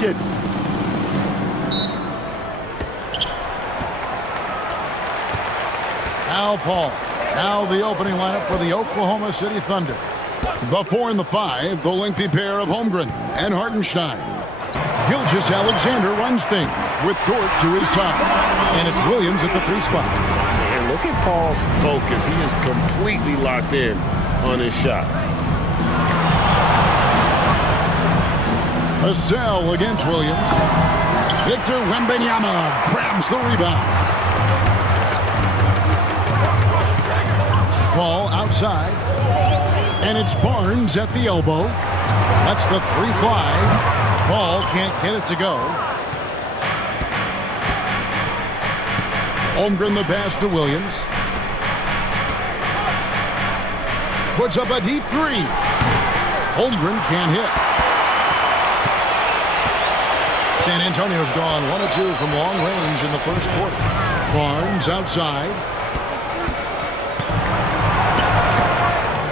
kidding. Now Paul. Now the opening lineup for the Oklahoma City Thunder. The 4 and the 5, the lengthy pair of Holmgren and Hartenstein. Gilgeous-Alexander runs things with Dort to his side. And it's Williams at the 3 spot. And look at Paul's focus. He is completely locked in on his shot. Vassell against Williams. Victor Wembanyama grabs the rebound. Paul outside. And it's Barnes at the elbow. That's the 3 fly. Paul can't get it to go. Holmgren the pass to Williams. Puts up a deep 3. Holmgren can't hit. San Antonio's gone 1 of 2 from long range in the first quarter. Barnes outside.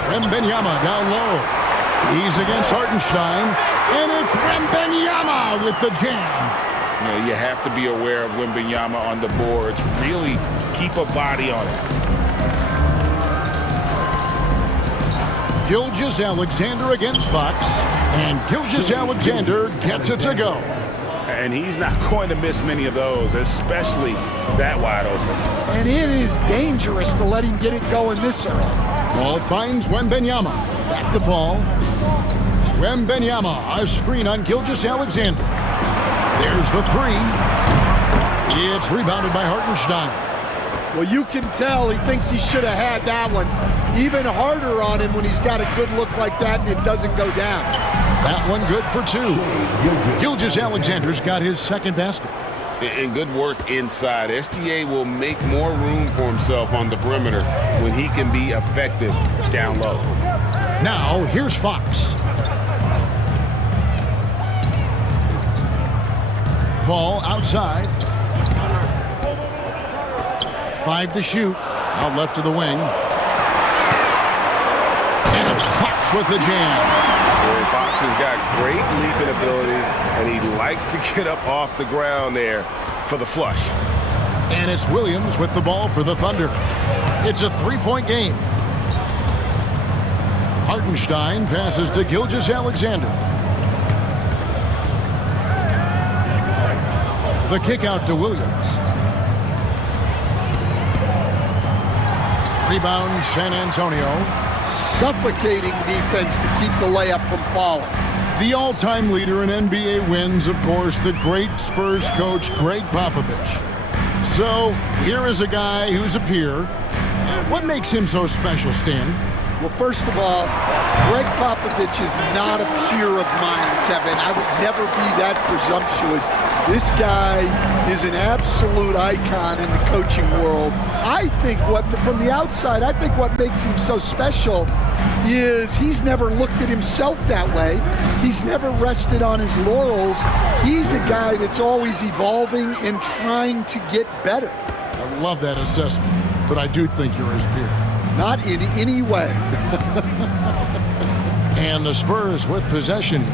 Wembanyama down low. He's against Hartenstein, and it's Wembanyama with the jam. You know, you have to be aware of Wembanyama on the boards. Really keep a body on it. Gilgeous-Alexander against Fox, and Gilgeous-Alexander gets it to go. And he's not going to miss many of those, especially that wide open. And it is dangerous to let him get it going this early. Paul finds Wembanyama. Back to Paul. Wembanyama, a screen on Gilgeous-Alexander. There's the 3. It's rebounded by Hartenstein. Well, you can tell he thinks he should have had that one. Even harder on him when he's got a good look like that and it doesn't go down. That one good for 2. Gilgeous-Alexander's got his second basket. And good work inside. SGA will make more room for himself on the perimeter when he can be effective down low. Now, here's Fox. Paul outside. 5 to shoot. Out left to the wing. And it's Fox with the jam. Fox has got great leaping ability, and he likes to get up off the ground there for the flush. And it's Williams with the ball for the Thunder. It's a 3-point game. Hartenstein passes to Gilgeous-Alexander. The kick out to Williams. Rebound San Antonio. Suffocating defense to keep the layup from falling. The all-time leader in NBA wins, of course, the great Spurs coach, Greg Popovich. So, here is a guy who's a peer. What makes him so special, Stan? Well, first of all, Greg Popovich is not a peer of mine, Kevin. I would never be that presumptuous. This guy is an absolute icon in the coaching world. I think from the outside, I think what makes him so special is he's never looked at himself that way. He's never rested on his laurels. He's a guy that's always evolving and trying to get better. I love that assessment, but I do think you're his peer. Not in any way. And the Spurs with possession,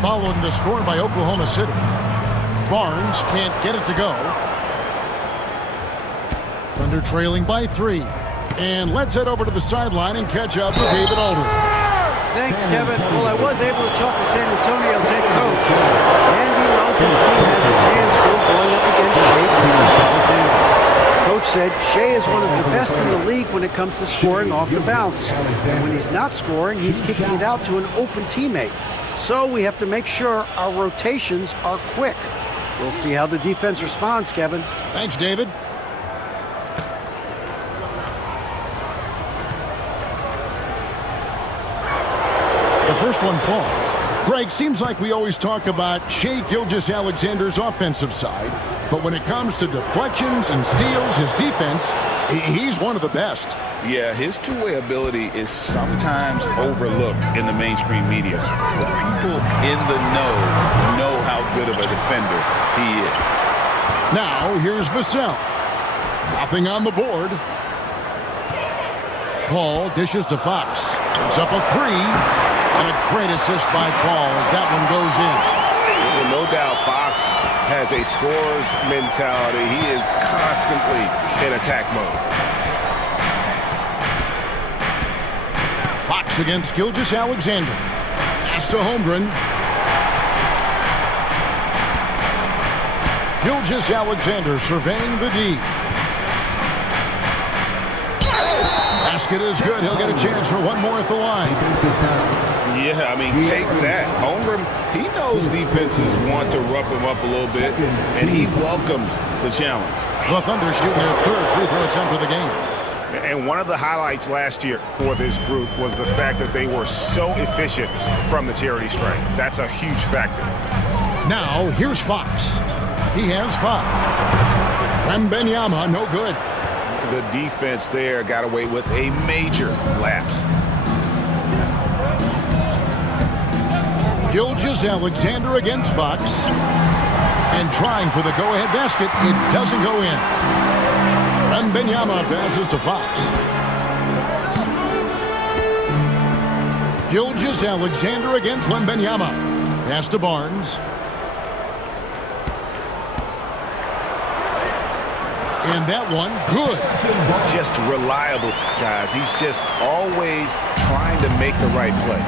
following the score by Oklahoma City. Barnes can't get it to go. Thunder trailing by 3. And let's head over to the sideline and catch up with David Alder. Thanks, Kevin. Well, I was able to talk with San Antonio's head coach, and he knows his team has its hands full going up against Shai Gilgeous-Alexander. Coach said Shai is one of the best in the league when it comes to scoring off the bounce. And when he's not scoring, he's kicking it out to an open teammate. So we have to make sure our rotations are quick. We'll see how the defense responds, Kevin. Thanks, David. The first one falls. Greg, seems like we always talk about Shai Gilgeous-Alexander's offensive side, but when it comes to deflections and steals, his defense, he's one of the best. Yeah, his two-way ability is sometimes overlooked in the mainstream media. But people in the know how good of a defender he is. Now, here's Vassell. Nothing on the board. Paul dishes to Fox. It's up a 3. And a great assist by Paul as that one goes in. No has a scorer's mentality. He is constantly in attack mode. Fox against Gilgeous-Alexander. Pass to Holmgren. Gilgeous-Alexander surveying the D. Basket is good. He'll get a chance for one more at the line. Yeah, I mean, take that. Holmgren, he knows defenses want to rough him up a little bit, and he welcomes the challenge. The Thunder shooting their third free throw attempt of the game. And one of the highlights last year for this group was the fact that they were so efficient from the charity stripe. That's a huge factor. Now, here's Fox. He has 5. Wembanyama, no good. The defense there got away with a major lapse. Gilgeous-Alexander against Fox. And trying for the go-ahead basket. It doesn't go in. Wembanyama passes to Fox. Gilgeous-Alexander against Wembanyama. Pass to Barnes. And that one, good. Just reliable, guys. He's just always trying to make the right play.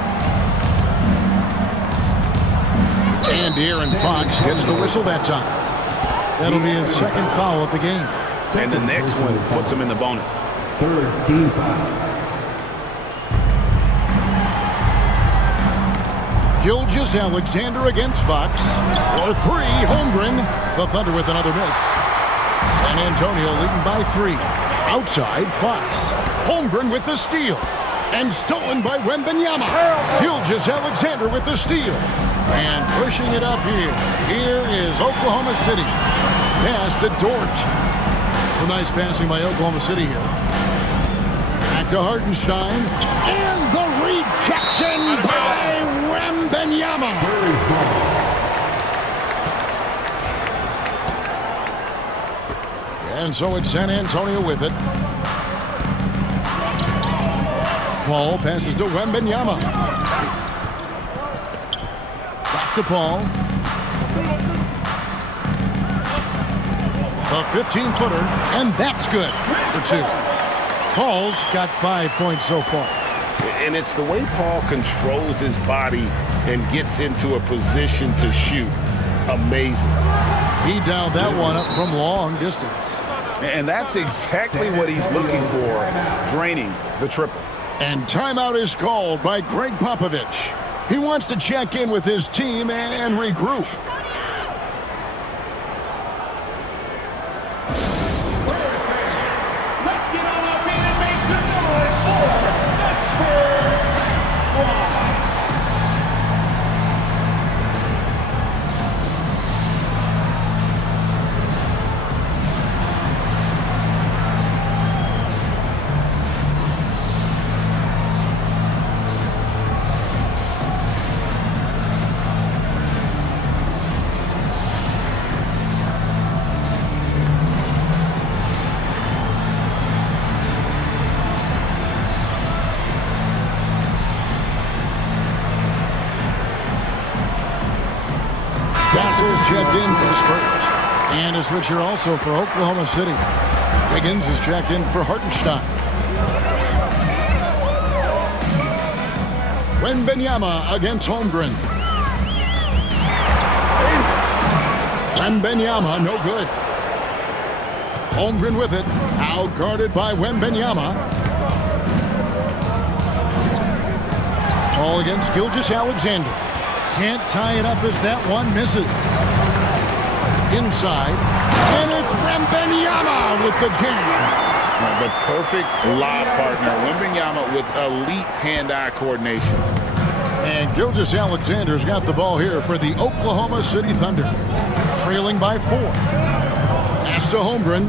And Aaron Fox gets the whistle that time. That'll be his second foul of the game. And the next one puts him in the bonus. Third team foul. Gilgeous-Alexander against Fox. For 3, Holmgren. The Thunder with another miss. San Antonio leading by 3. Outside, Fox. Holmgren with the steal. And stolen by Wembanyama. Gilgeous-Alexander with the steal. And pushing it up here. Here is Oklahoma City. Pass to Dort. Some nice passing by Oklahoma City here. Back to Hartenstein. And the rejection by Wembanyama. And so it's San Antonio with it. Paul passes to Wembanyama. Back to Paul. A 15-footer, and that's good for 2. Paul's got 5 points so far. And it's the way Paul controls his body and gets into a position to shoot. Amazing. He dialed that one up from long distance. And that's exactly what he's looking for, draining the triple. And timeout is called by Greg Popovich. He wants to check in with his team and regroup. Checked in for the Spurs. And a switch here also for Oklahoma City. Wiggins is checked in for Hartenstein. Wembanyama against Holmgren. Wembanyama, no good. Holmgren with it. Out guarded by Wembanyama. Ball against Gilgeous-Alexander. Can't tie it up as that one misses. Inside, and it's Wembanyama with the jam. The perfect lob partner. Wembanyama with elite hand-eye coordination. And Gilgeous-Alexander's got the ball here for the Oklahoma City Thunder. Trailing by 4. Pass to Holmgren.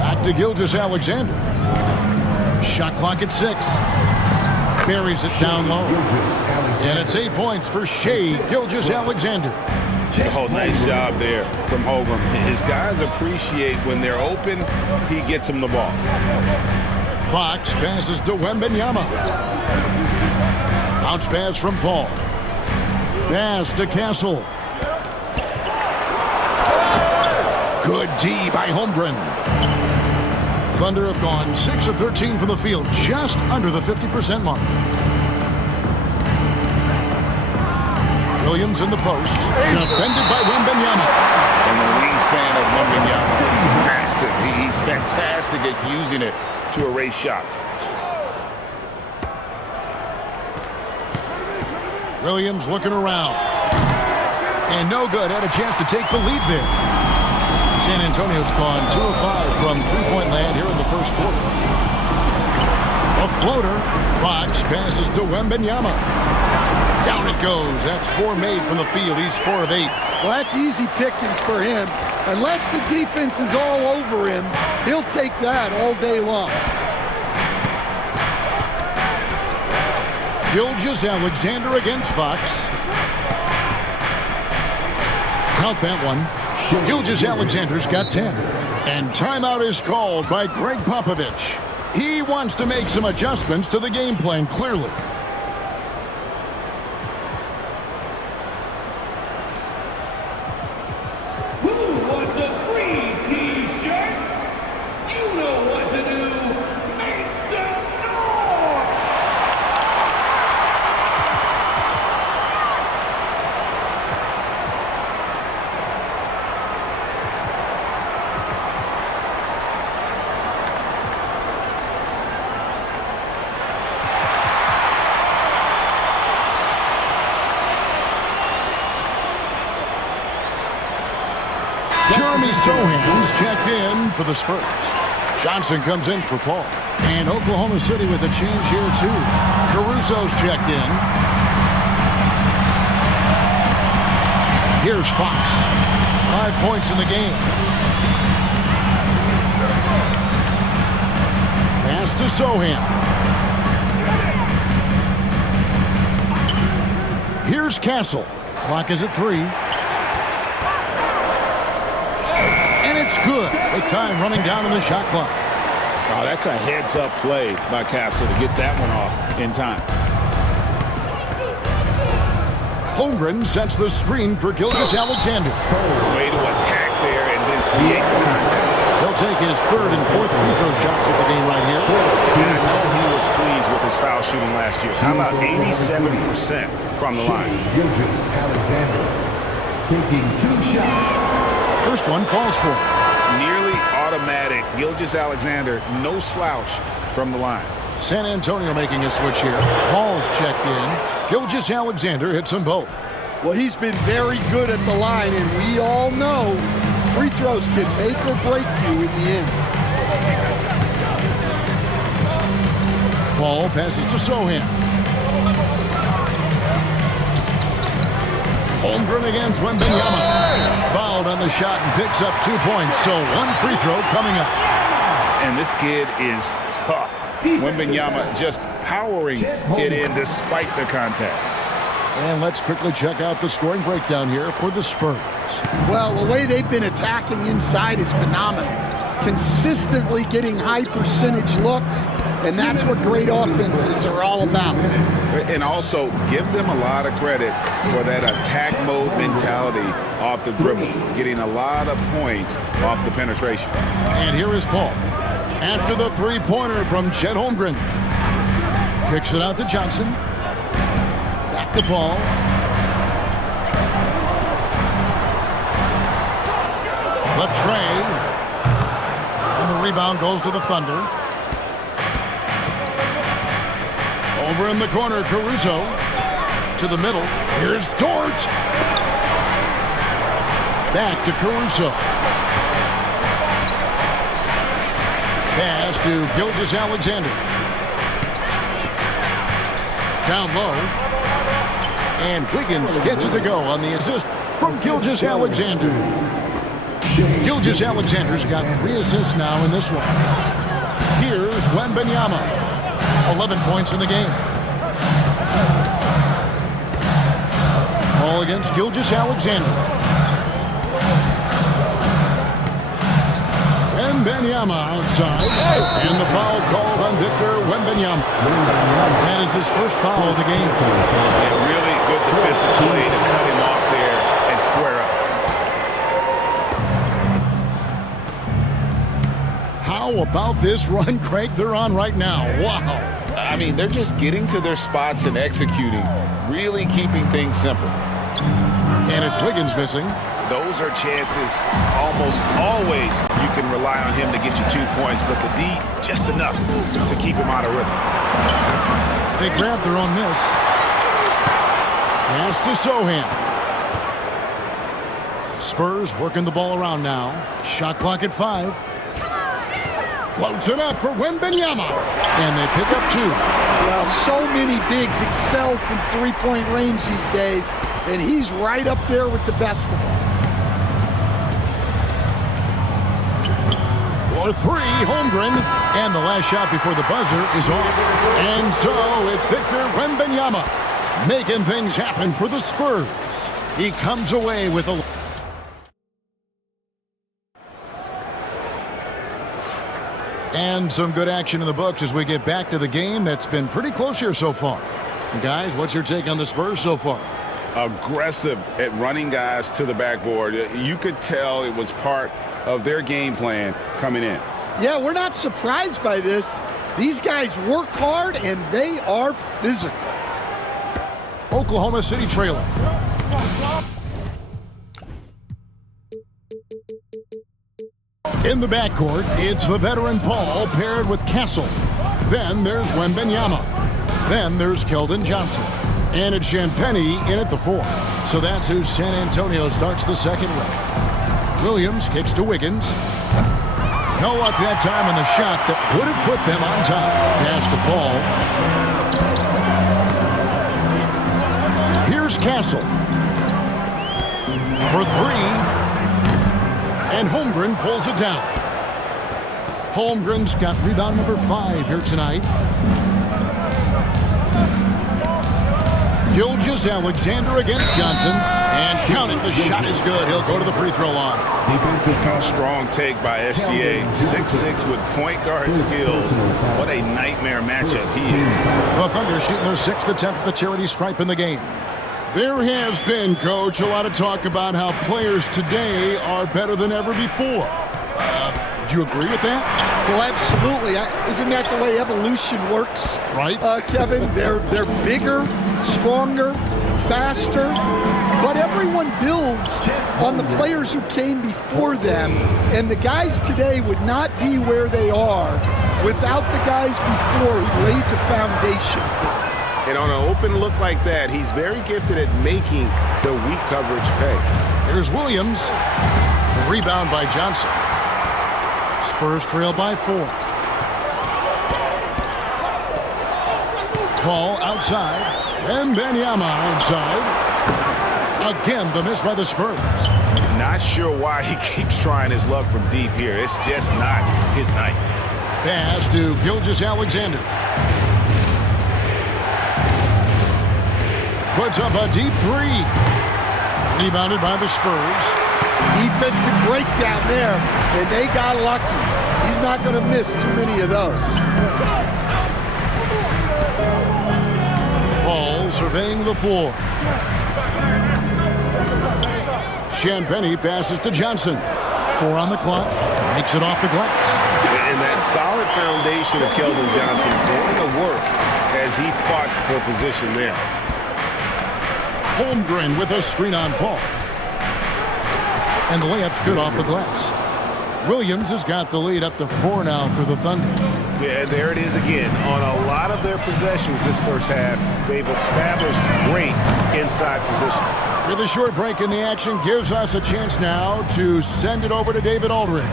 Back to Gilgeous-Alexander. Shot clock at 6. Buries it down low. And it's 8 points for Shai Gilgeous-Alexander. Oh, nice job there from Holmgren. His guys appreciate when they're open, he gets them the ball. Fox passes to Wembanyama. Bounce pass from Paul. Pass to Castle. Good D by Holmgren. Thunder have gone 6 of 13 from the field, just under the 50% mark. Williams in the post, defended by Wembanyama. And the wingspan of Wembanyama, massive. He's fantastic at using it to erase shots. Williams looking around. And no good. Had a chance to take the lead there. San Antonio's gone 2 of 5 from three-point land here in the first quarter. A floater. Fox passes to Wembanyama. Down it goes. That's 4 made from the field. He's 4 of 8. Well, that's easy pickings for him. Unless the defense is all over him, he'll take that all day long. Gilgeous-Alexander against Fox. Count that one. Gilgeous-Alexander's got 10. And timeout is called by Greg Popovich. He wants to make some adjustments to the game plan, clearly. Checked in for the Spurs. Johnson comes in for Paul. And Oklahoma City with a change here, too. Caruso's checked in. Here's Fox. 5 points in the game. Pass to Sohan. Here's Castle. Clock is at 3. Good, with time running down in the shot clock. Oh, that's a heads-up play by Castle to get that one off in time. Holmgren sets the screen for Gilgeous-Alexander. Way to attack there and then create the contact. He'll take his 3rd and 4th free throw shots at the game right here. And I know he was pleased with his foul shooting last year. How about 87% from the line? Gilgeous-Alexander taking 2 shots. First one falls for him. Nearly automatic. Gilgeous-Alexander, no slouch from the line. San Antonio making a switch here. Hall's checked in. Gilgeous-Alexander hits them both. Well, he's been very good at the line, and we all know free throws can make or break you in the end. Paul passes to Sohan. Holmgren against Wembanyama. Fouled on the shot and picks up 2 points. So 1 free throw coming up. And this kid is tough. Wembanyama just powering it in despite the contact. And let's quickly check out the scoring breakdown here for the Spurs. Well, the way they've been attacking inside is phenomenal. Consistently getting high percentage looks, and that's what great offenses are all about. And also, give them a lot of credit for that attack mode mentality off the dribble, getting a lot of points off the penetration. And here is Paul. After the three-pointer from Chet Holmgren. Kicks it out to Johnson. Back to Paul. Latrey. And the rebound goes to the Thunder. Over in the corner, Caruso. To the middle. Here's Dort. Back to Caruso. Pass to Gilgeous-Alexander. Down low. And Wiggins gets it to go on the assist from Gilgeous-Alexander. Gilgeous-Alexander's got 3 assists now in this one. Here's Wembanyama. 11 points in the game. Ball against Gilgeous-Alexander. Wembanyama outside. And the foul called on Victor Wembanyama. That is his first foul of the game. And really good defensive play to cut him off there and square up. How about this run, Craig, they're on right now? Wow. I mean, they're just getting to their spots and executing, really keeping things simple. And it's Wiggins missing. Those are chances almost always you can rely on him to get you 2 points, but the D just enough to keep him out of rhythm. They grab their own miss. Pass to Sohan. Spurs working the ball around now. Shot clock at 5. Floats it up for Wembanyama. And they pick up 2. Well, so many bigs excel from three-point range these days, and he's right up there with the best of them. For 3, Holmgren. And the last shot before the buzzer is off. And so it's Victor Wembanyama making things happen for the Spurs. He comes away with a... And some good action in the books as we get back to the game that's been pretty close here so far. Guys, what's your take on the Spurs so far? Aggressive at running guys to the backboard. You could tell it was part of their game plan coming in. Yeah, we're not surprised by this. These guys work hard, and they are physical. Oklahoma City trailing. In the backcourt, it's the veteran Paul paired with Castle. Then there's Wembanyama. Then there's Keldon Johnson. And it's Champagnie in at the 4. So that's who San Antonio starts the second with. Williams kicks to Wiggins. No luck that time on the shot that would have put them on top. Pass to Paul. Here's Castle. For 3. And Holmgren pulls it down. Holmgren's got rebound number 5 here tonight. Gilgeous Alexander against Johnson. And count it, the shot is good. He'll go to the free throw line. Strong take by SGA. 6'6" with point guard skills. What a nightmare matchup he is. The Thunder shooting their 6th attempt at the charity stripe in the game. There has been, Coach, a lot of talk about how players today are better than ever before. Do you agree with that? Well, absolutely. Isn't that the way evolution works? Right. Kevin, they're bigger, stronger, faster, but everyone builds on the players who came before them, and the guys today would not be where they are without the guys before who laid the foundation for them. And on an open look like that, he's very gifted at making the weak coverage pay. Here's Williams. The rebound by Johnson. Spurs trail by 4. Paul outside. Wembanyama outside. Again, the miss by the Spurs. Not sure why he keeps trying his luck from deep here. It's just not his night. Pass to Gilgeous Alexander. Puts up a deep 3. Rebounded by the Spurs. Defensive breakdown there, and they got lucky. He's not going to miss too many of those. Paul surveying the floor. Champagnie passes to Johnson. 4 on the clock. Makes it off the glass. And that solid foundation of Keldon Johnson going to work as he fought for position there. Holmgren with a screen on Paul. And the layup's good off the glass. Williams has got the lead up to 4 now for the Thunder. Yeah, there it is again. On a lot of their possessions this first half, they've established great inside position. With a short break in the action, gives us a chance now to send it over to David Aldridge.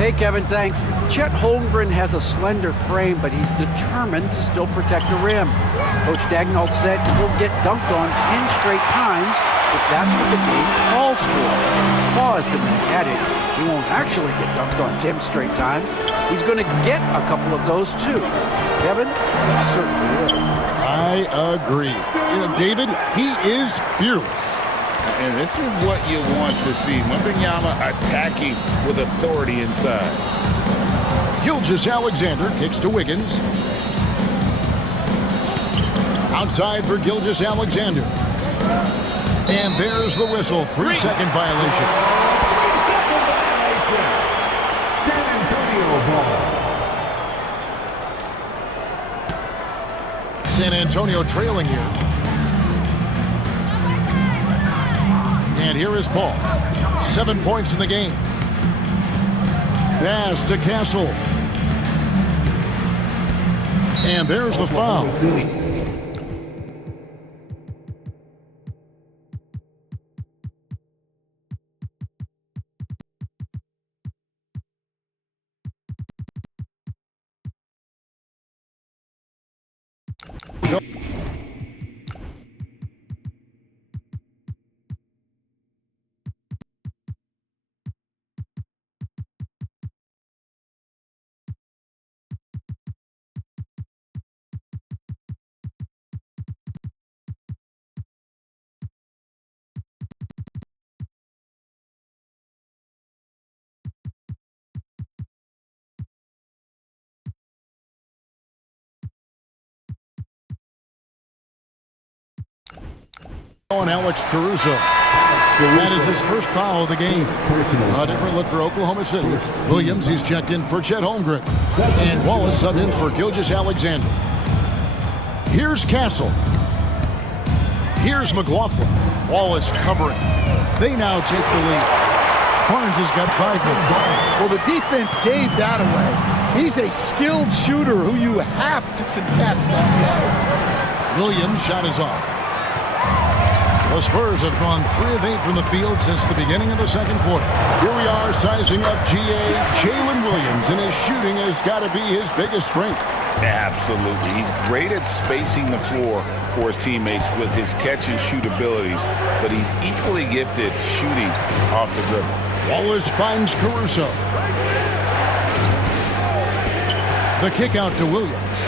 Hey, Kevin, thanks. Chet Holmgren has a slender frame, but he's determined to still protect the rim. Coach Dagnall said he'll get dunked on 10 straight times if that's what the game calls for. Paused and then added, he won't actually get dunked on 10 straight times. He's going to get a couple of those, too. Kevin, he certainly will. I agree. David, he is fearless. And this is what you want to see. Wembanyama attacking with authority inside. Gilgeous Alexander kicks to Wiggins. Outside for Gilgeous Alexander. And there's the whistle. 3-second violation. San Antonio ball. San Antonio trailing here. And here is Paul. 7 points in the game. Pass to Castle. And there's the foul. On Alex Caruso. That is his first foul of the game. A different look for Oklahoma City. Williams, he's checked in for Chet Holmgren. And Wallace subbed in for Gilgeous-Alexander. Here's Castle. Here's McLaughlin. Wallace covering. They now take the lead. Barnes has got 5 more. Well, the defense gave that away. He's a skilled shooter who you have to contest. Williams' shot is off. The Spurs have gone 3 of 8 from the field since the beginning of the second quarter. Here we are sizing up GA. Jalen Williams, and his shooting has got to be his biggest strength. Absolutely. He's great at spacing the floor for his teammates with his catch and shoot abilities, but he's equally gifted shooting off the dribble. Wallace finds Caruso. The kick out to Williams.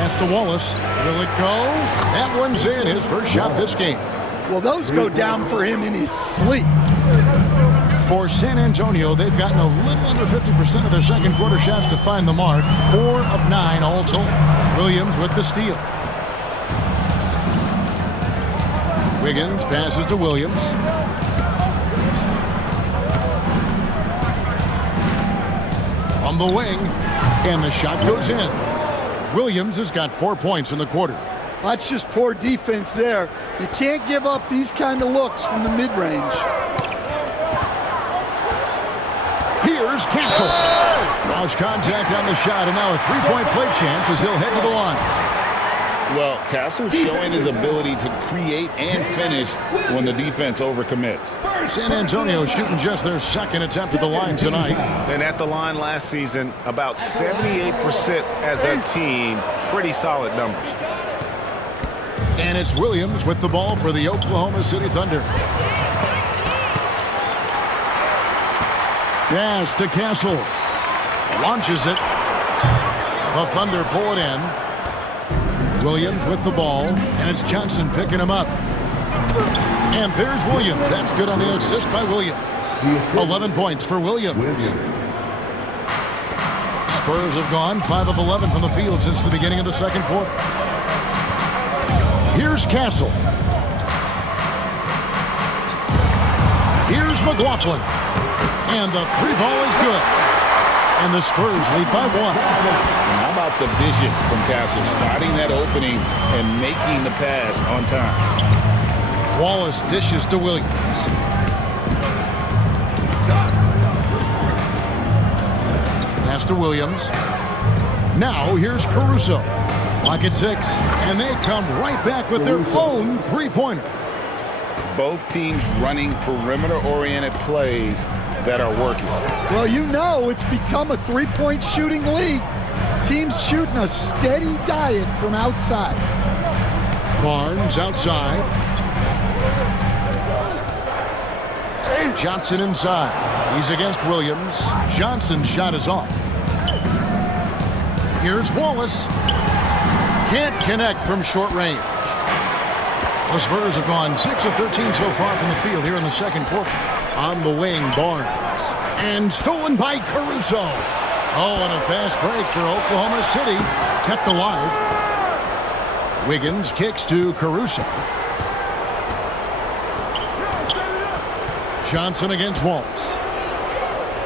Pass to Wallace. Will it go? That one's in. His first shot this game. Well, those go down for him in his sleep. For San Antonio, they've gotten a little under 50% of their second quarter shots to find the mark. 4 of 9 all told. Williams with the steal. Wiggins passes to Williams. From the wing. And the shot goes in. Williams has got 4 points in the quarter. That's just poor defense there. You can't give up these kind of looks from the mid-range. Here's Castle. Draws contact on the shot, and now a three-point play chance as he'll head to the line. Well, Castle's showing his ability to create and finish when the defense overcommits. San Antonio shooting just their second attempt at the line tonight. And at the line last season, about 78% as a team. Pretty solid numbers. And it's Williams with the ball for the Oklahoma City Thunder. Pass to Castle. Launches it. The Thunder pull it in. Williams with the ball, and it's Johnson picking him up. And there's Williams. That's good on the assist by Williams. 11 points for Williams. Spurs have gone 5 of 11 from the field since the beginning of the second quarter. Here's Castle. Here's McLaughlin. And the 3-ball is good. And the Spurs lead by 1. And how about the vision from Castle, spotting that opening and making the pass on time. Wallace dishes to Williams. Pass to Williams. Now here's Caruso. Clock at 6, and they come right back with their own three-pointer. Both teams running perimeter-oriented plays that are working. Well, you know it's become a three-point shooting league. Teams shooting a steady diet from outside. Barnes outside. Johnson inside. He's against Williams. Johnson's shot is off. Here's Wallace. Can't connect from short range. The Spurs have gone 6 of 13 so far from the field here in the second quarter. On the wing, Barnes. And stolen by Caruso. Oh, and a fast break for Oklahoma City. Kept alive. Wiggins kicks to Caruso. Johnson against Wallace.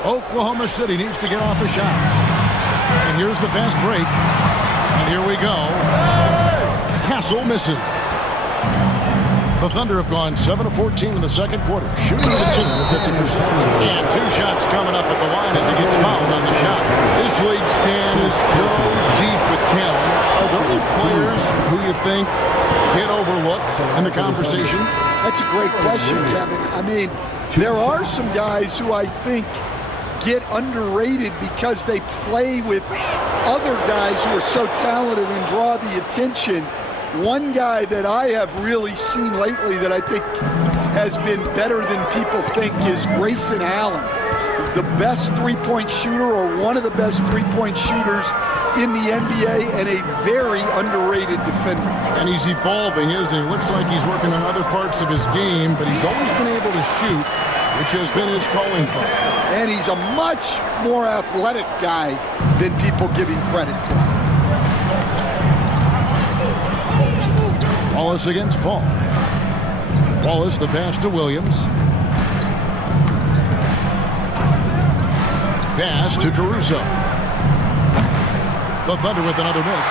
Oklahoma City needs to get off a shot. And here's the fast break. And here we go. Castle misses. The Thunder have gone 7 of 14 in the second quarter, shooting to the tune of 50%. And 2 shots coming up at the line as he gets fouled on the shot. This league, Stan, is so deep with talent. Are there any players who you think get overlooked in the conversation? That's a great question, Kevin. I mean, there are some guys who I think get underrated because they play with other guys who are so talented and draw the attention. One guy that I have really seen lately that I think has been better than people think is Grayson Allen, the best three-point shooter or one of the best three-point shooters in the NBA and a very underrated defender. And he's evolving, isn't he? Looks like he's working on other parts of his game, but he's always been able to shoot, which has been his calling card. And he's a much more athletic guy than people give him credit for. Wallace against Paul. Wallace, the pass to Williams. Pass to Caruso. The Thunder with another miss.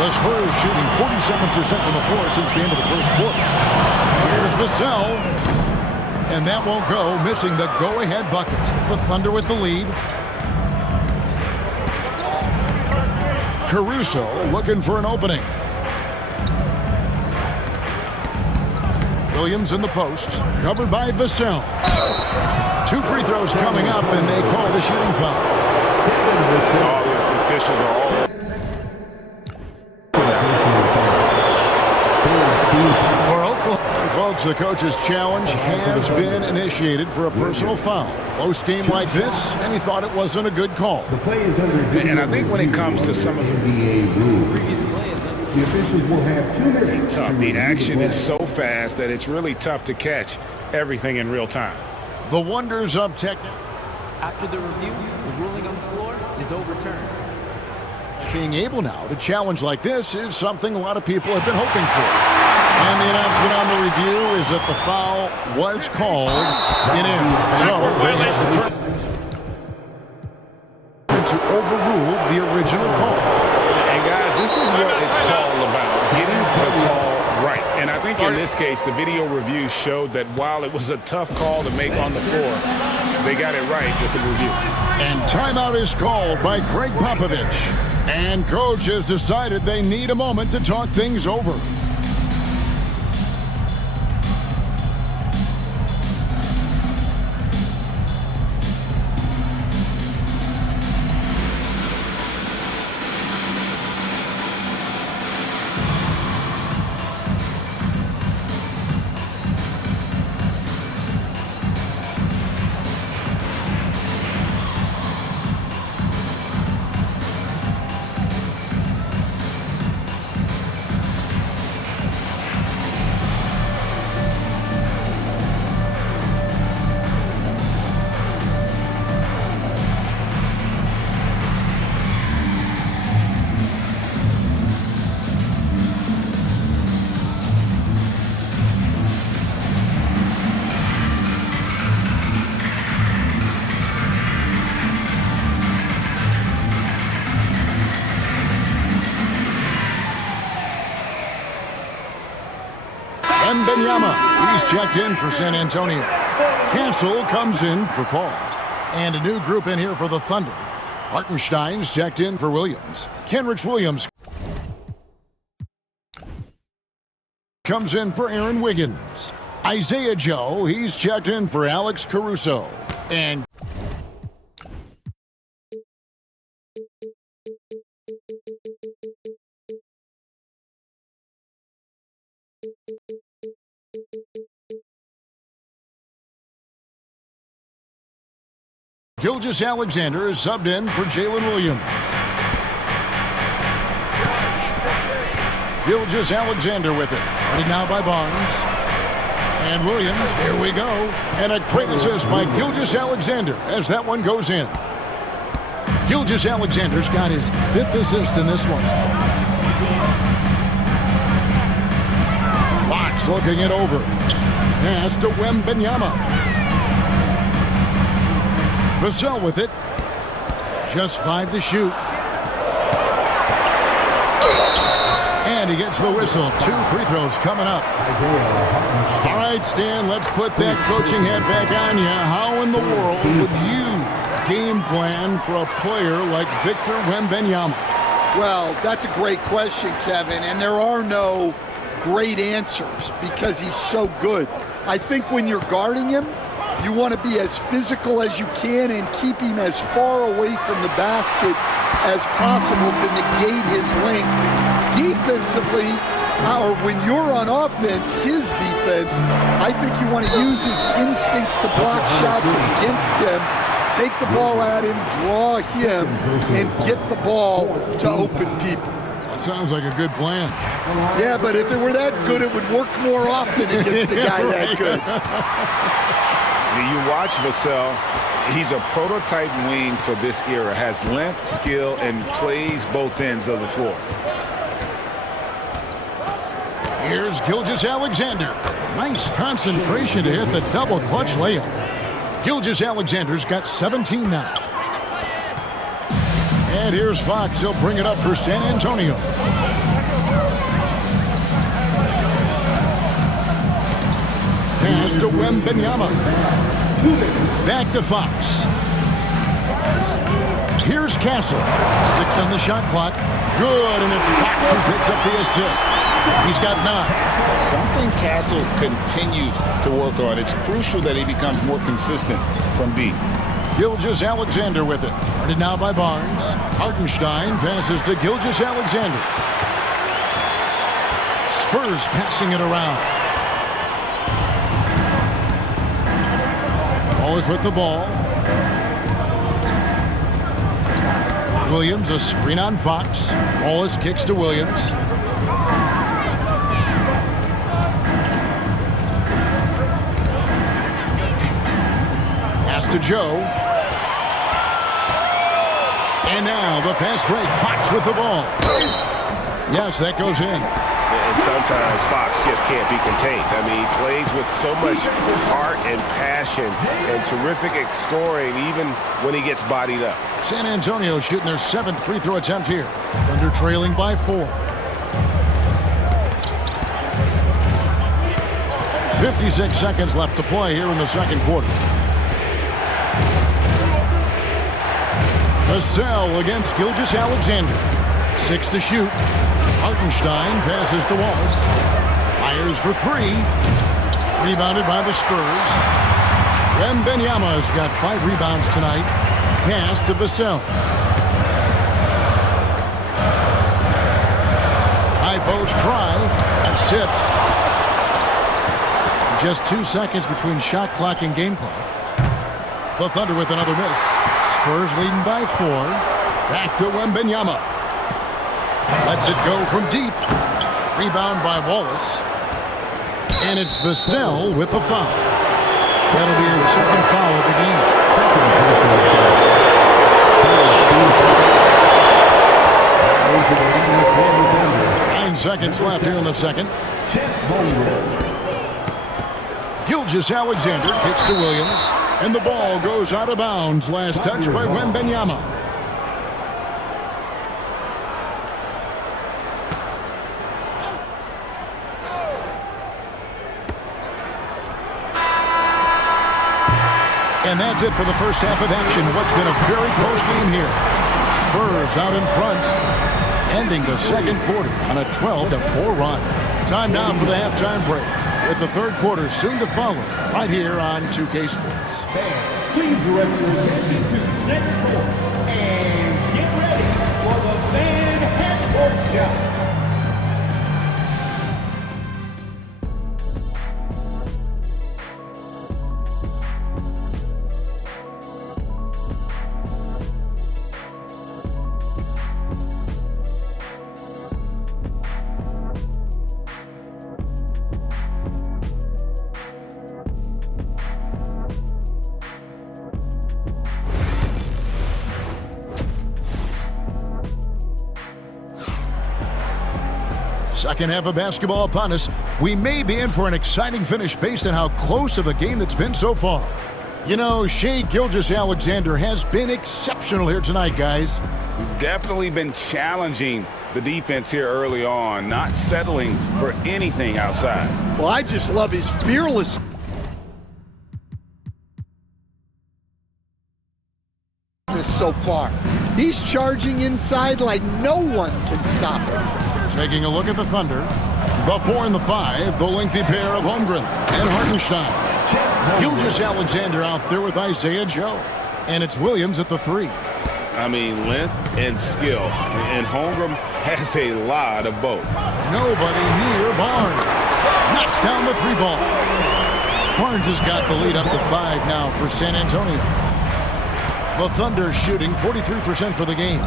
The Spurs shooting 47% from the floor since the end of the first quarter. Here's Vassell. And that won't go, missing the go-ahead bucket. The Thunder with the lead. Caruso looking for an opening. Williams in the post, covered by Vassell. 2 free throws coming up, and they call the shooting foul. All the officials are all. For Oklahoma, folks, the coach's challenge has been initiated for a personal foul. Close game like this, and he thought it wasn't a good call. And I think when it comes to some of the officials will have 2 minutes. tough, the action is so fast that it's really tough to catch everything in real time. The wonders of technique. After the review, the ruling on the floor is overturned. Being able now to challenge like this is something a lot of people have been hoping for. And the announcement on the review is that the foul was called in. So they have determined to overrule the original call. And guys, this is what it's all about, getting the call right. And I think in this case, the video review showed that while it was a tough call to make on the floor, they got it right with the review. And timeout is called by Craig Popovich. And coach has decided they need a moment to talk things over. He's checked in for San Antonio. Castle comes in for Paul. And a new group in here for the Thunder. Hartenstein's checked in for Williams. Kenrich Williams comes in for Aaron Wiggins. Isaiah Joe, he's checked in for Alex Caruso. And Gilgeous-Alexander is subbed in for Jalen Williams. Gilgeous-Alexander with it. Running now by Barnes. And Williams, here we go. And a great assist by Gilgeous-Alexander as that one goes in. Gilgeous-Alexander's got his 5th assist in this one. Fox Fox looking it over. Pass to Wembanyama. Vassell with it. Just 5 to shoot. And he gets the whistle. 2 free throws coming up. All right, Stan, let's put that coaching hat back on you. How in the world would you game plan for a player like Victor Wembanyama? Well, that's a great question, Kevin, and there are no great answers because he's so good. I think when you're guarding him, you want to be as physical as you can and keep him as far away from the basket as possible to negate his length. Defensively, or when you're on offense, his defense, I think you want to use his instincts to block shots against him, take the ball at him, draw him, and get the ball to open people. That sounds like a good plan. Yeah, but if it were that good, it would work more often against a guy that good. You watch Vassell. He's a prototype wing for this era. Has length, skill, and plays both ends of the floor. Here's Gilgeous-Alexander. Nice concentration to hit the double clutch layup. Gilgeous-Alexander's got 17 now. And here's Fox. He'll bring it up for San Antonio. Pass to Wembanyama. Back to Fox. Here's Castle. 6 on the shot clock. Good, and it's Fox who picks up the assist. He's got 9. Something Castle continues to work on. It's crucial that he becomes more consistent from deep. Gilgeous-Alexander with it. Guarded now by Barnes. Hartenstein passes to Gilgeous-Alexander. Spurs passing it around. Wallace with the ball. Williams, a screen on Fox. Wallace kicks to Williams. Pass to Joe. And now the fast break. Fox with the ball. Yes, that goes in. And sometimes Fox just can't be contained. I mean, he plays with so much heart and passion and terrific at scoring even when he gets bodied up. San Antonio shooting their 7th free throw attempt here. Thunder trailing by 4. 56 seconds left to play here in the second quarter. Vassell against Gilgeous-Alexander. 6 to shoot. Hartenstein passes to Wallace. Fires for 3. Rebounded by the Spurs. Wembanyama's got 5 rebounds tonight. Pass to Vassell. High post try. That's tipped. Just 2 seconds between shot clock and game clock. The Thunder with another miss. Spurs leading by 4. Back to Wembanyama. Lets it go from deep. Rebound by Wallace. And it's Vassell with the foul. That'll be his 2nd foul of the game. 9 seconds left here in the second. Gilgeous-Alexander kicks to Williams. And the ball goes out of bounds. Last touch by Wembanyama. And that's it for the first half of action. What's been a very close game here. Spurs out in front, ending the second quarter on a 12-4 run. Time now for the halftime break, with the third quarter soon to follow, right here on 2K Sports. Please direct your attention to center court and get ready for the fan half-court shot. second half of basketball upon us. We may be in for an exciting finish based on how close of a game that's been so far. You know, Shai Gilgeous-Alexander has been exceptional here tonight, guys. Definitely been challenging the defense here early on, not settling for anything outside. Well, I just love his fearless so far. He's charging inside like no one can stop him. Taking a look at the Thunder. The 4 and the 5, the lengthy pair of Holmgren and Hartenstein. Gilgeous-Alexander out there with Isaiah Joe. And it's Williams at the 3. I mean, length and skill. And Holmgren has a lot of both. Nobody near Barnes. Knocks down the 3 ball. Barnes has got the lead up to 5 now for San Antonio. The Thunder shooting 43% for the game.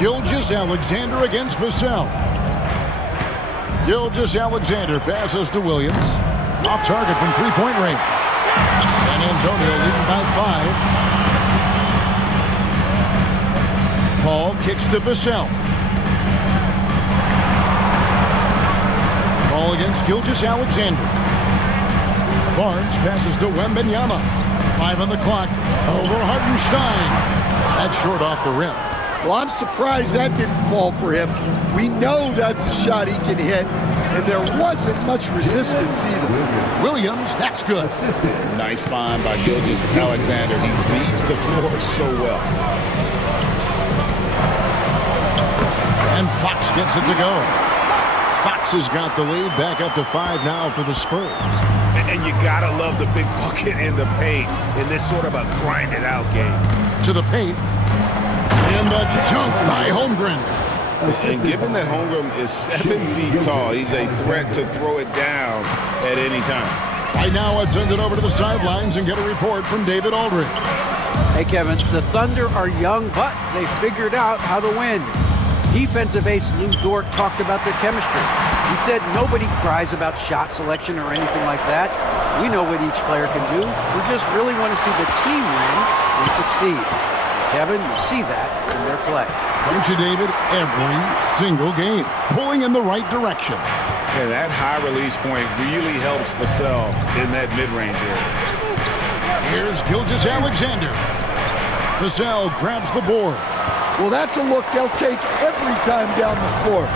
Gilgeous-Alexander against Vassell. Gilgeous-Alexander passes to Williams. Off target from 3-point range. San Antonio leading by 5. Paul kicks to Vassell. Ball against Gilgeous-Alexander. Barnes passes to Wembanyama. 5 on the clock. Over Hartenstein. That's short off the rim. Well, I'm surprised that didn't fall for him. We know that's a shot he can hit, and there wasn't much resistance either. Williams, that's good. Nice find by Gilgeous-Alexander. He reads the floor so well. And Fox gets it to go. Fox has got the lead back up to 5 now for the Spurs. And you gotta love the big bucket in the paint in this sort of a grinded-out game. To the paint. And the jump by Holmgren. And given that Holmgren is 7 feet tall, he's a threat to throw it down at any time. Right now, let's send it over to the sidelines and get a report from David Aldridge. Hey, Kevin, the Thunder are young, but they figured out how to win. Defensive ace Lou Dort talked about their chemistry. He said nobody cries about shot selection or anything like that. We know what each player can do. We just really want to see the team win and succeed. Kevin, you see that in their play. Don't you, David? Every single game. Pulling in the right direction. And that high release point really helps Vassell in that mid-range area. Here's Gilgeous-Alexander. Vassell grabs the board. Well, that's a look they'll take every time down the floor.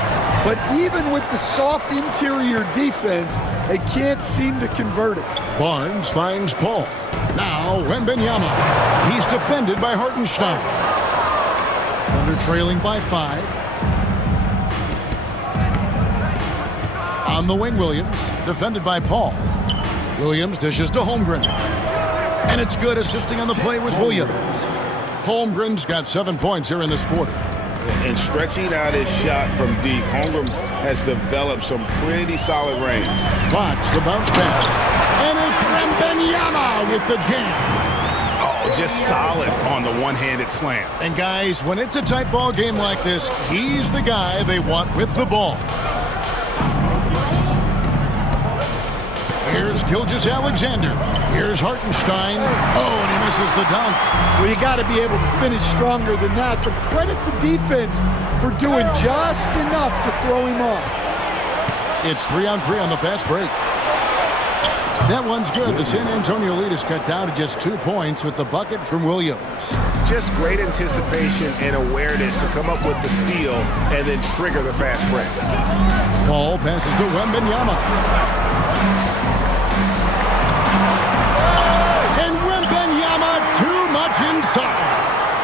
But even with the soft interior defense, they can't seem to convert it. Barnes finds Paul. Now Wembanyama. He's defended by Hartenstein. Thunder trailing by 5. On the wing, Williams. Defended by Paul. Williams dishes to Holmgren. And it's good. Assisting on the play was Williams. Holmgren's got 7 points here in this quarter. And stretching out his shot from deep, Holmgren has developed some pretty solid range. Fox, the bounce pass. And it's Wembanyama with the jam. Oh, just solid on the one-handed slam. And guys, when it's a tight ball game like this, he's the guy they want with the ball. Here's Gilgeous-Alexander. Here's Hartenstein. Oh, and he misses the dunk. Well, you got to be able to finish stronger than that, but credit the defense for doing just enough to throw him off. It's 3-on-3 on the fast break. That one's good. The San Antonio lead is cut down to just 2 points with the bucket from Williams. Just great anticipation and awareness to come up with the steal and then trigger the fast break. Paul passes to Wembanyama. And Wembanyama too much inside.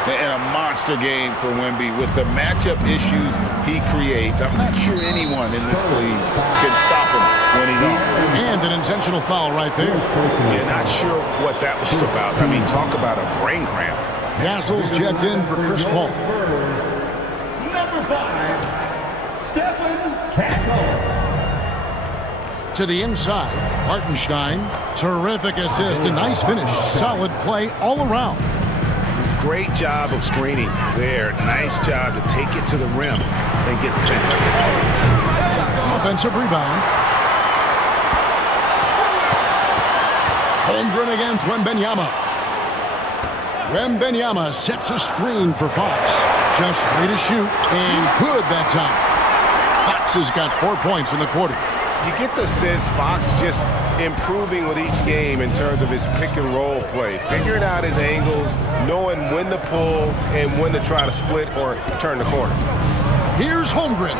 And a monster game for Wemby with the matchup issues he creates. I'm not sure anyone in this league can stop him when he's on. And an intentional foul right there. Yeah, not sure what that was about. I mean, talk about a brain cramp. Castles checked in for Chris Paul. Number 5, Stephen Castle. To the inside, Hartenstein. Terrific assist, a nice finish. Solid play all around. Great job of screening there. Nice job to take it to the rim and get the finish. Offensive rebound. Holmgren against Wembanyama. Wembanyama sets a screen for Fox. Just 3 to shoot, and good that time. Fox has got 4 points in the quarter. You get the sense Fox just improving with each game in terms of his pick and roll play, figuring out his angles, knowing when to pull and when to try to split or turn the corner. Here's Holmgren.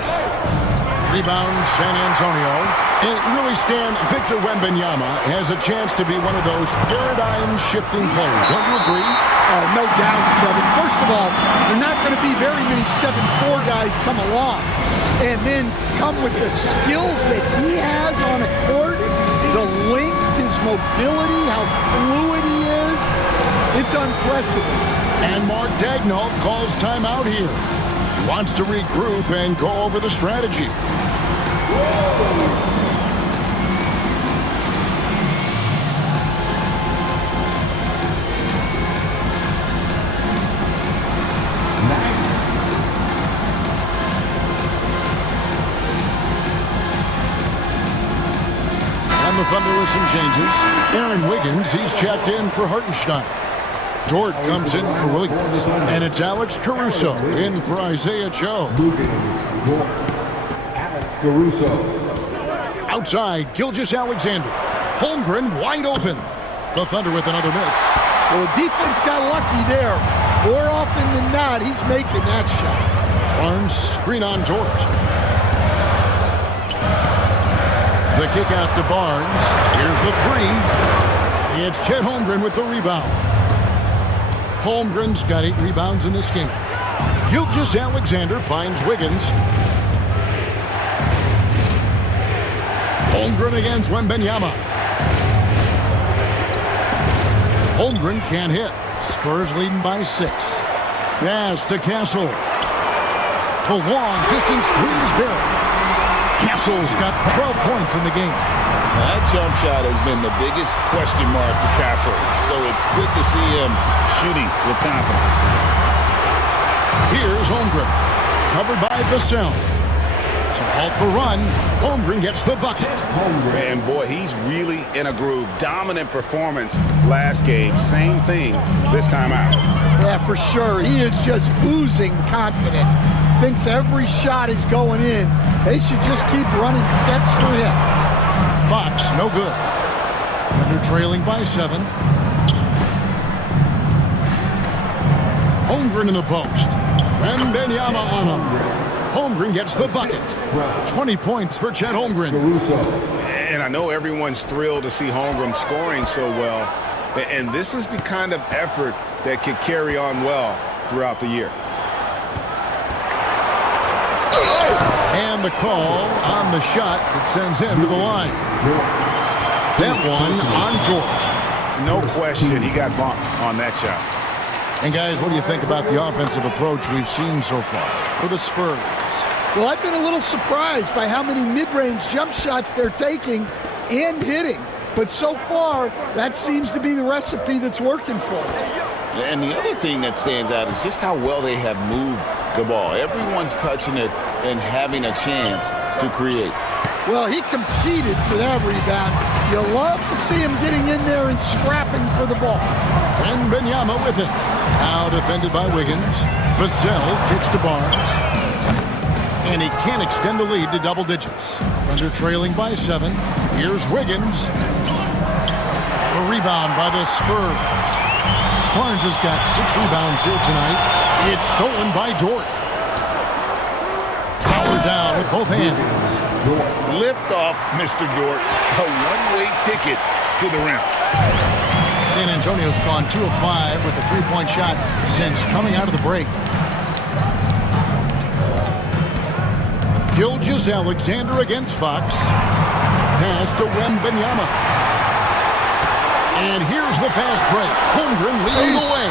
Rebound San Antonio. And really, Stan, Victor Wembanyama has a chance to be one of those paradigm-shifting players. Don't you agree? Oh, no doubt, Kevin. First of all, there are not going to be very many 7'4" guys come along and then come with the skills that he has on a court, the length, his mobility, how fluid he is. It's unprecedented. And Mark Daigneault calls timeout here. He wants to regroup and go over the strategy. And the Thunder with some changes. Aaron Wiggins, he's checked in for Hartenstein. Dort comes in for Williams. And it's Alex Caruso in for Isaiah Joe. Alex Caruso. Outside, Gilgeous-Alexander. Holmgren wide open. The Thunder with another miss. Well, the defense got lucky there. More often than not, he's making that shot. Barnes screen on Dort. The kick out to Barnes. Here's the 3. It's Chet Holmgren with the rebound. Holmgren's got 8 rebounds in this game. Gilgeous-Alexander finds Wiggins. Holmgren against Wembanyama. Holmgren can't hit. Spurs leading by 6. Pass to Castle. The long distance 3 is Barrett. Castle's got 12 points in the game. Now, that jump shot has been the biggest question mark for Castle, so it's good to see him shooting with confidence. Here's Holmgren, covered by Vassell. To halt the run, Holmgren gets the bucket. Man, boy, he's really in a groove. Dominant performance last game. Same thing this time out. Yeah, for sure. He is just oozing confidence. Thinks every shot is going in. They should just keep running sets for him. Fox, no good. Thunder trailing by 7. Holmgren in the post. Wembanyama on him. Holmgren gets the bucket. 20 points for Chet Holmgren. And I know everyone's thrilled to see Holmgren scoring so well. And this is the kind of effort that can carry on well throughout the year. And the call on the shot that sends him to the line. That one on Dort. No question, he got bumped on that shot. And guys, what do you think about the offensive approach we've seen so far for the Spurs? Well, I've been a little surprised by how many mid-range jump shots they're taking and hitting. But so far, that seems to be the recipe that's working for them. And the other thing that stands out is just how well they have moved the ball. Everyone's touching it and having a chance to create. Well, he competed for that rebound. You love to see him getting in there and scrapping for the ball. Wembanyama with it. Now defended by Wiggins. Vassell kicks to Barnes. And he can't extend the lead to double digits. Thunder trailing by 7. Here's Wiggins. The rebound by the Spurs. Barnes has got 6 rebounds here tonight. It's stolen by Dort. Powered down with both hands. Lift off, Mr. Dort. A one-way ticket to the rim. San Antonio's gone 2 of 5 with a 3-point shot since coming out of the break. Gilgeous-Alexander against Fox. Pass to Wembanyama. And here's the fast break. Holmgren leading the way.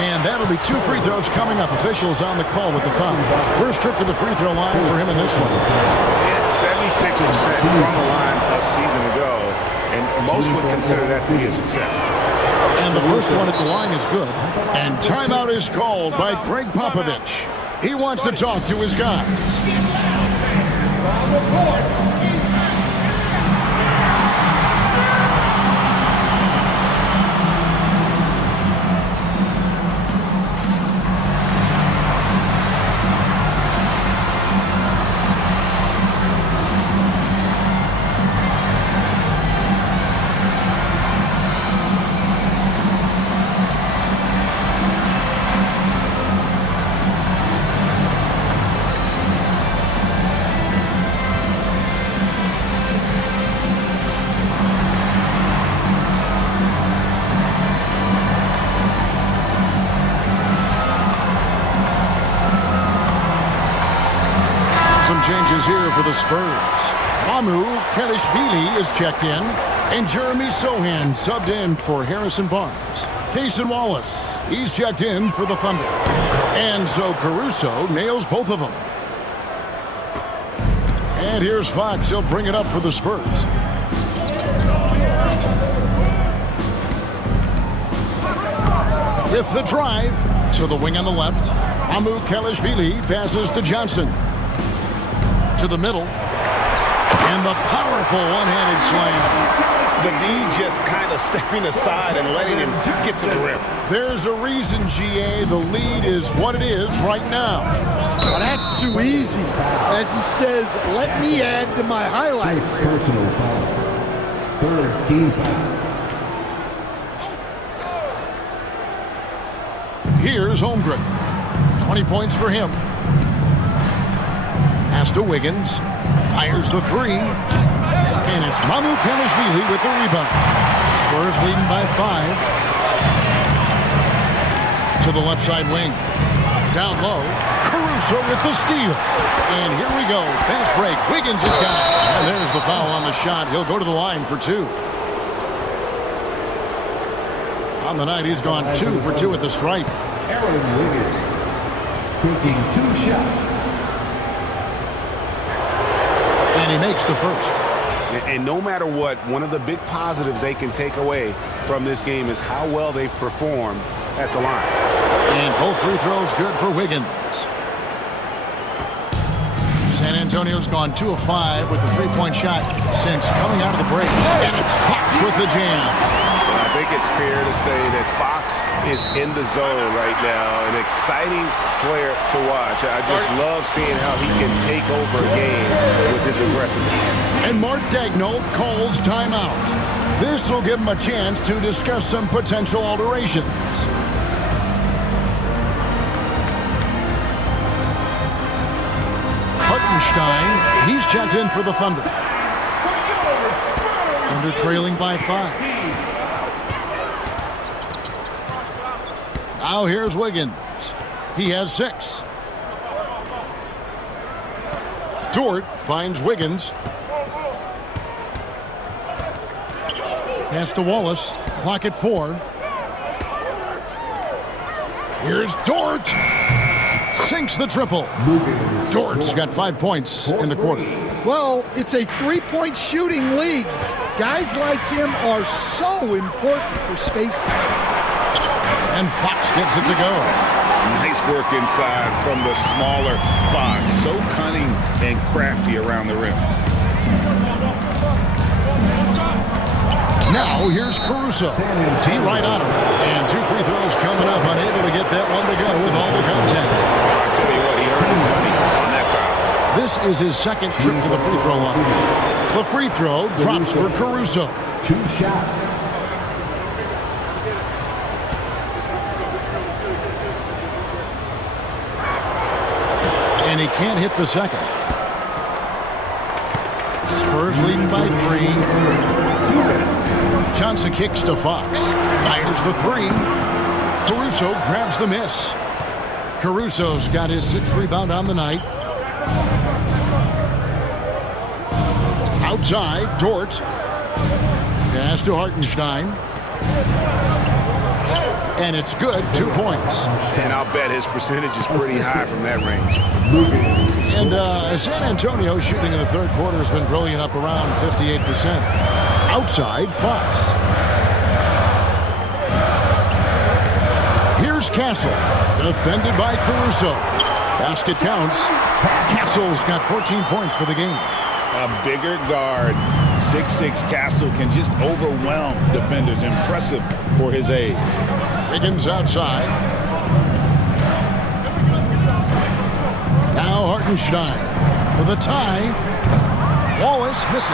And that'll be 2 free throws coming up. Officials on the call with the foul. First trip to the free throw line for him in this one. He had 76% from the line a season ago, and most would consider that to be a success. And the first one at the line is good. And timeout is called by Greg Popovich. He wants to talk to his guys. some changes here for the Spurs. Mamu Kelishvili is checked in, and Jeremy Sohan subbed in for Harrison Barnes. Cason Wallace, he's checked in for the Thunder. And so Caruso nails both of them. And here's Fox. He'll bring it up for the Spurs. With the drive to the wing on the left, Mamu Kelishvili passes to Johnson. To the middle. And the powerful one-handed slam. The D just kind of stepping aside and letting him get to the rim. There's a reason, GA, the lead is what it is right now. Well, that's too easy. As he says, let me add to my highlight reel. Personal foul. Third team foul. Here's Holmgren. 20 points for him. Pass to Wiggins. Fires the three. And it's Mamu Kelishvili with the rebound. Spurs leading by 5. To the left side wing. Down low. Caruso with the steal. And here we go. Fast break. Wiggins has got it. And there's the foul on the shot. He'll go to the line for 2. On the night, he's gone 2 for 2 at the stripe. Aaron Wiggins taking 2 shots. And he makes the first. And no matter what, one of the big positives they can take away from this game is how well they perform at the line. And both free throws good for Wiggins. San Antonio's gone 2 of 5 with the three-point shot since coming out of the break. And it's Fox with the jam. I think it's fair to say that Fox is in the zone right now. An exciting player to watch. I just love seeing how he can take over a game with his aggressiveness. And Mark Daigneault calls timeout. This will give him a chance to discuss some potential alterations. Hartenstein, he's checked in for the Thunder. Thunder trailing by 5. Now here's Wiggins. He has 6. Dort finds Wiggins. Pass to Wallace. Clock at 4. Here's Dort. Sinks the triple. Dort's got 5 points in the quarter. Well, it's a three-point shooting league. Guys like him are so important for spacing. And Fox gets it to go. Nice work inside from the smaller Fox. So cunning and crafty around the rim. Now here's Caruso. T right on him. And 2 free throws coming up. Unable to get that one to go with all the contact. I tell you what, he earned his money on that foul. This is his second trip to the free throw line. The free throw drops for Caruso. 2 shots. And he can't hit the second. Spurs leading by 3. Johnson kicks to Fox. Fires the 3. Caruso grabs the miss. Caruso's got his 6th rebound on the night. Outside, Dort. Pass to Hartenstein. And it's good, 2 points. And I'll bet his percentage is pretty high from that range. And San Antonio shooting in the third quarter has been brilliant, up around 58%. Outside, Fox. Here's Castle, defended by Caruso. Basket counts. Castle's got 14 points for the game. A bigger guard, 6'6" Castle, can just overwhelm defenders. Impressive for his age. Wiggins outside. Now Hartenstein for the tie. Wallace misses.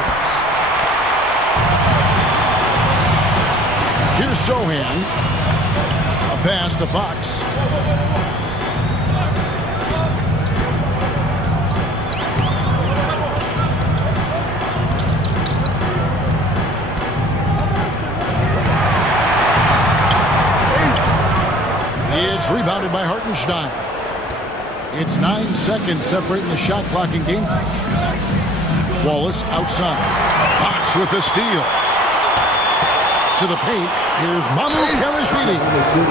Here's Sohan. A pass to Fox. It's rebounded by Hartenstein. It's 9 seconds separating the shot clock and game. Wallace outside. Fox with the steal. To the paint. Here's Mamoukelashvili.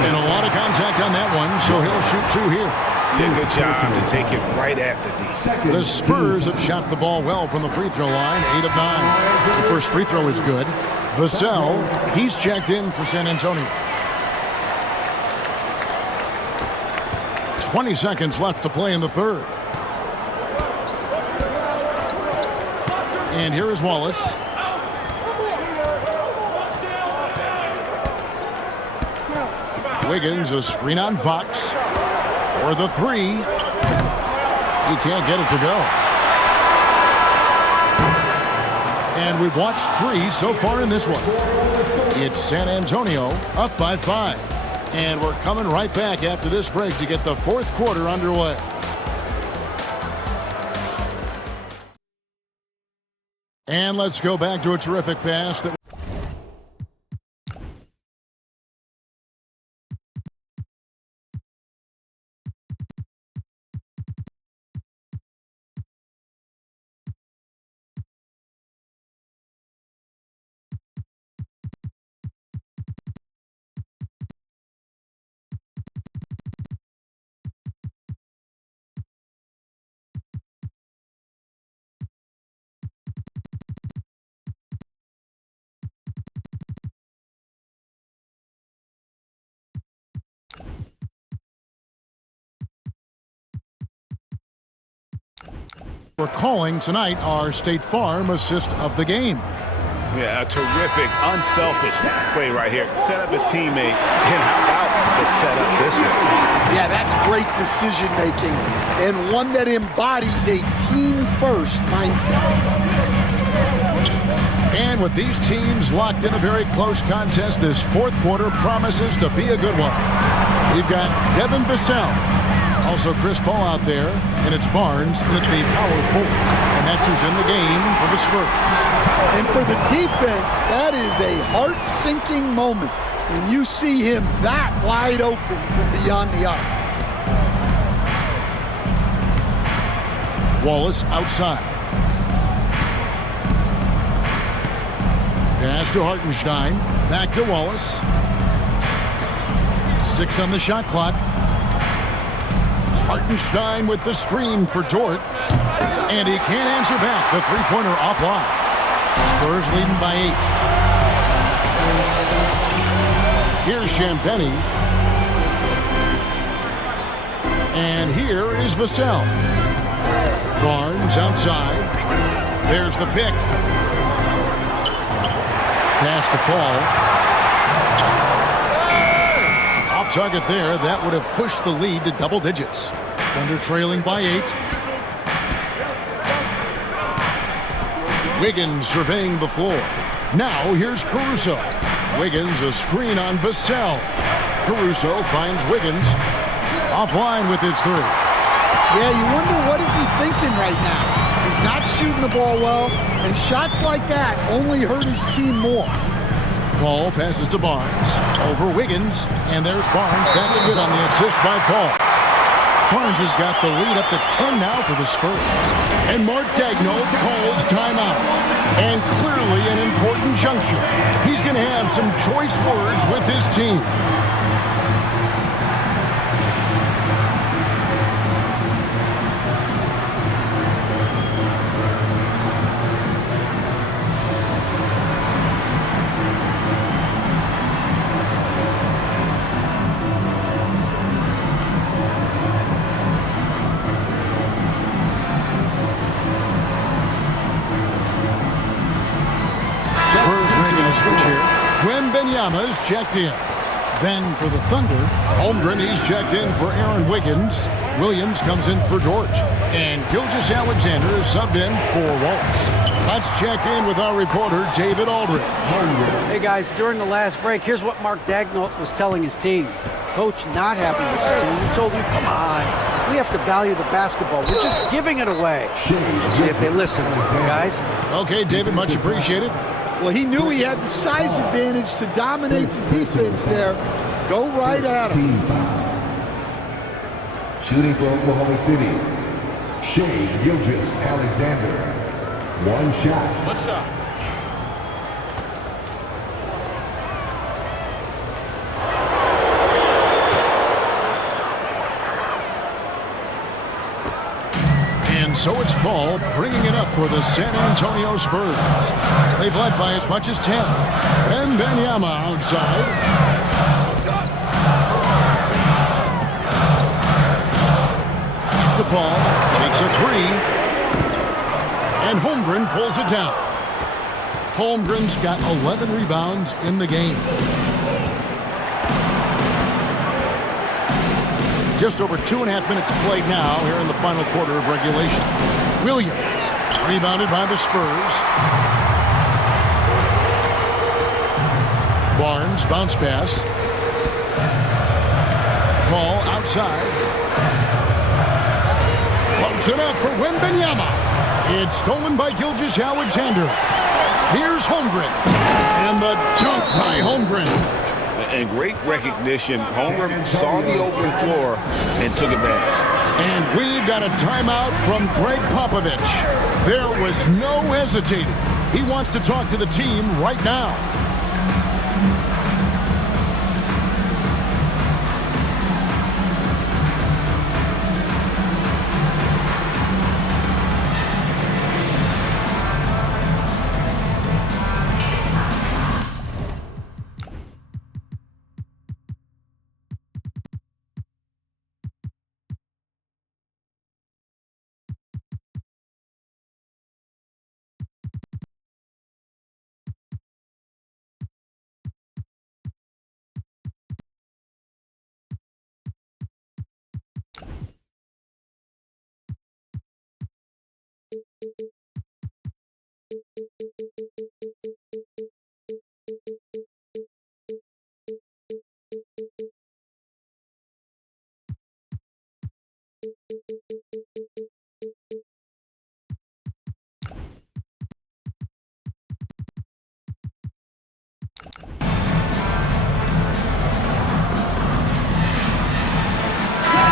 And a lot of contact on that one, so he'll shoot 2 here. Yeah, good job to take it right at the D. The Spurs have shot the ball well from the free throw line, 8 of 9. The first free throw is good. Vassell, he's checked in for San Antonio. 20 seconds left to play in the third. And here is Wallace. Wiggins, a screen on Fox. For the 3. He can't get it to go. And we've watched 3 so far in this one. It's San Antonio up by 5. And we're coming right back after this break to get the fourth quarter underway. And let's go back to a terrific pass that we're calling tonight our State Farm assist of the game. Yeah, a terrific, unselfish play right here. Set up his teammate, and how about the setup this one? Yeah, that's great decision making and one that embodies a team-first mindset. And with these teams locked in a very close contest, this fourth quarter promises to be a good one. We've got Devin Vassell, also Chris Paul out there, and it's Barnes at the power forward. And that's who's in the game for the Spurs. And for the defense, that is a heart-sinking moment when you see him that wide open from beyond the arc. Wallace outside. Pass to Hartenstein. Back to Wallace. 6 on the shot clock. Hartenstein with the screen for Dort. And he can't answer back. The three-pointer offline. Spurs leading by 8. Here's Champagny. And here is Vassell. Barnes outside. There's the pick. Pass to Paul. Off target there. That would have pushed the lead to double digits. Thunder trailing by 8. Wiggins surveying the floor. Now here's Caruso. Wiggins a screen on Vassell. Caruso finds Wiggins. Offline with his 3. Yeah, you wonder what is he thinking right now. He's not shooting the ball well, and shots like that only hurt his team more. Paul passes to Barnes. Over Wiggins. And there's Barnes. That's good on the assist by Paul. Barnes has got the lead up to 10 now for the Spurs. And Mark Daigneault calls timeout. And clearly an important juncture. He's going to have some choice words with his team. Wembanyama's checked in. Then for the Thunder, Holmgren, he's checked in for Aaron Wiggins. Williams comes in for Dort. And Gilgeous-Alexander is subbed in for Wallace. Let's check in with our reporter, David Aldridge. Hey guys, during the last break, here's what Mark Daigneault was telling his team. Coach not happy with the team. He told him, come on, we have to value the basketball. We're just giving it away. Let's see if they listen, guys. Okay, David, much appreciated. Well, he knew he had the size advantage to dominate the defense there. Go right at him. Shooting for Oklahoma City, Shea Gilgeous-Alexander. One shot. What's up? And so it's Paul bringing it up for the San Antonio Spurs. They've led by as much as 10. And Benyama outside. The ball takes a three. And Holmgren pulls it down. Holmgren's got 11 rebounds in the game. Just over 2.5 minutes played now here in the final quarter of regulation. Williams, rebounded by the Spurs. Barnes, bounce pass. Ball outside. Floats it up for Wembanyama. It's stolen by Gilgeous-Alexander. Here's Holmgren. And the dunk by Holmgren. And great recognition. Homer saw the open floor and took advantage. And we've got a timeout from Greg Popovich. There was no hesitating. He wants to talk to the team right now.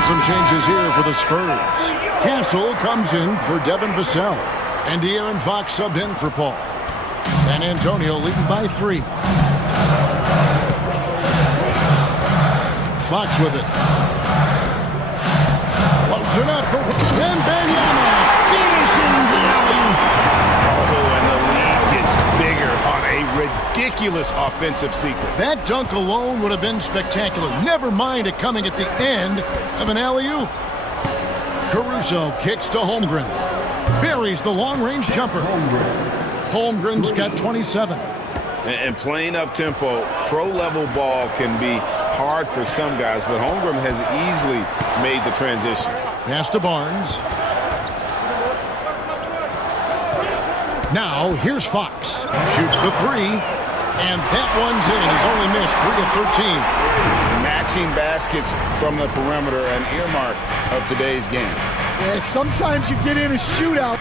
Some changes here for the Spurs. Castle comes in for Devin Vassell. And De'Aaron Fox subbed in for Paul. San Antonio leading by 3. Fox with it. Floats it up for Wembanyama. Finishing the alley. Oh, and the lead gets bigger on a ridiculous offensive sequence. That dunk alone would have been spectacular. Never mind it coming at the end of an alley-oop. Caruso kicks to Holmgren. Buries the long-range jumper. Holmgren's got 27. And playing up-tempo, pro-level ball can be hard for some guys, but Holmgren has easily made the transition. Pass to Barnes. Now, here's Fox. Shoots the 3. And that one's in. He's only missed 3 of 13. Matching baskets from the perimeter, an earmark of today's game. Yeah, sometimes you get in a shootout.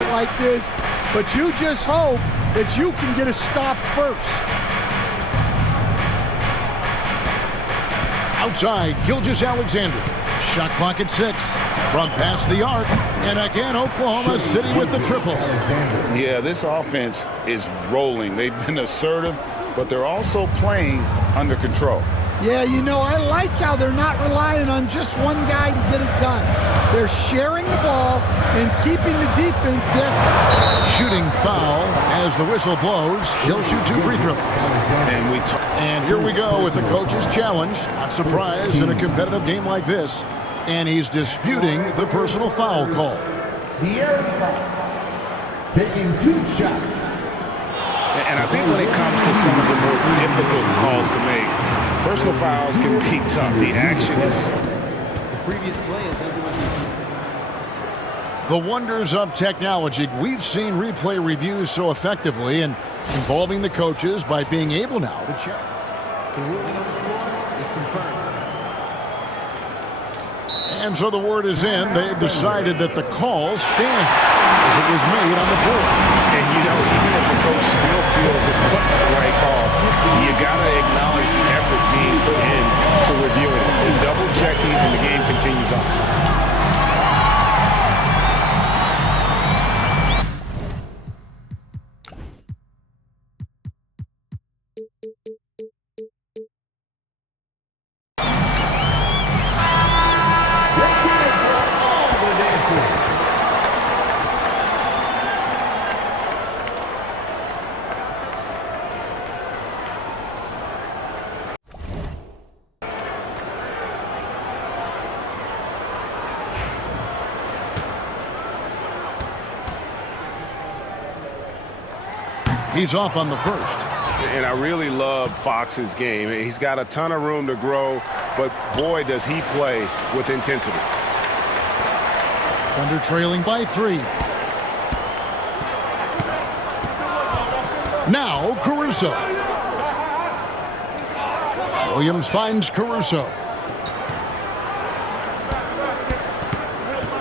Like this, but you just hope that you can get a stop first. Outside, Gilgeous-Alexander. Shot clock at 6. From past the arc. And again, Oklahoma City with the triple. Yeah, this offense is rolling. They've been assertive, but they're also playing under control. Yeah, you know, I like how they're not relying on just one guy to get it done. They're sharing the ball and keeping the defense guessing. Shooting foul as the whistle blows. He'll shoot 2 free throws. And here we go with the coach's challenge. Not surprised in a competitive game like this. And he's disputing the personal foul call. De'Aaron Fox taking 2 shots. And I think when it comes to some of the more difficult calls to make, personal fouls can be tough. The action is... The previous play is The wonders of technology. We've seen replay reviews so effectively, and involving the coaches by being able now to check. The ruling on the floor is confirmed. And so the word is in. They've decided that the call stands as it was made on the floor. And, you know, even if the coach still feels this wasn't the right call, you got to acknowledge the effort being put in to reviewing it. And double-checking, and the game continues on. He's off on the first. And I really love Fox's game. He's got a ton of room to grow, but boy, does he play with intensity. Thunder trailing by 3. Now Caruso. Williams finds Caruso.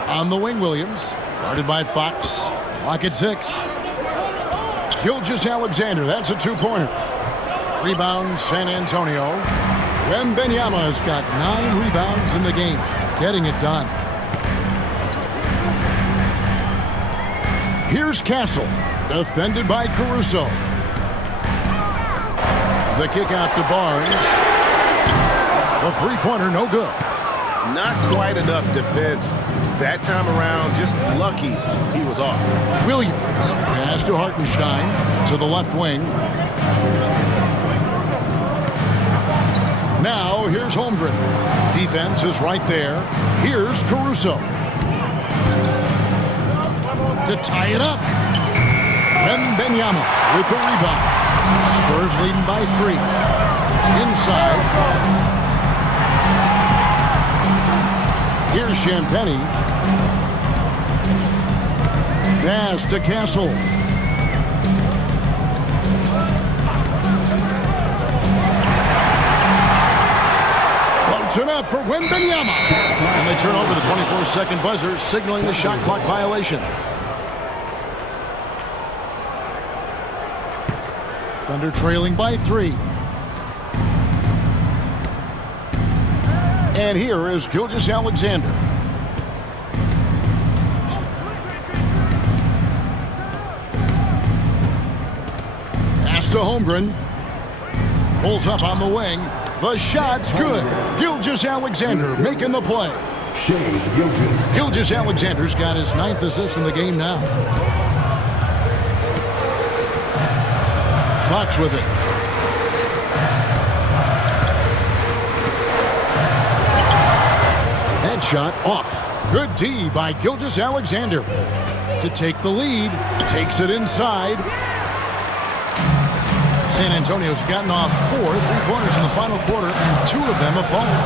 On the wing, Williams. Guarded by Fox. Clock at 6. Gilgeous-Alexander, that's a two-pointer. Rebound, San Antonio. Wembanyama's got 9 rebounds in the game, getting it done. Here's Castle, defended by Caruso. The kick out to Barnes. The three-pointer, no good. Not quite enough defense that time around. Just lucky he was off. Williams, pass to Hartenstein, to the left wing. Now here's Holmgren. Defense is right there. Here's Caruso. To tie it up. Wembanyama with the rebound. Spurs leading by 3. Inside. Here's Champagny. Pass to Castle. Floats it up for Wembanyama. And they turn over the 24-second buzzer, signaling the shot clock violation. Thunder trailing by 3. And here is Gilgeous-Alexander. Pass to Holmgren. Pulls up on the wing. The shot's good. Gilgeous-Alexander making the play. Gilgeous-Alexander's got his 9th assist in the game now. Fox with it. Headshot off. Good D by Gilgeous-Alexander. To take the lead. Takes it inside. San Antonio's gotten off 4 3-pointers in the final quarter, and 2 of them have fallen.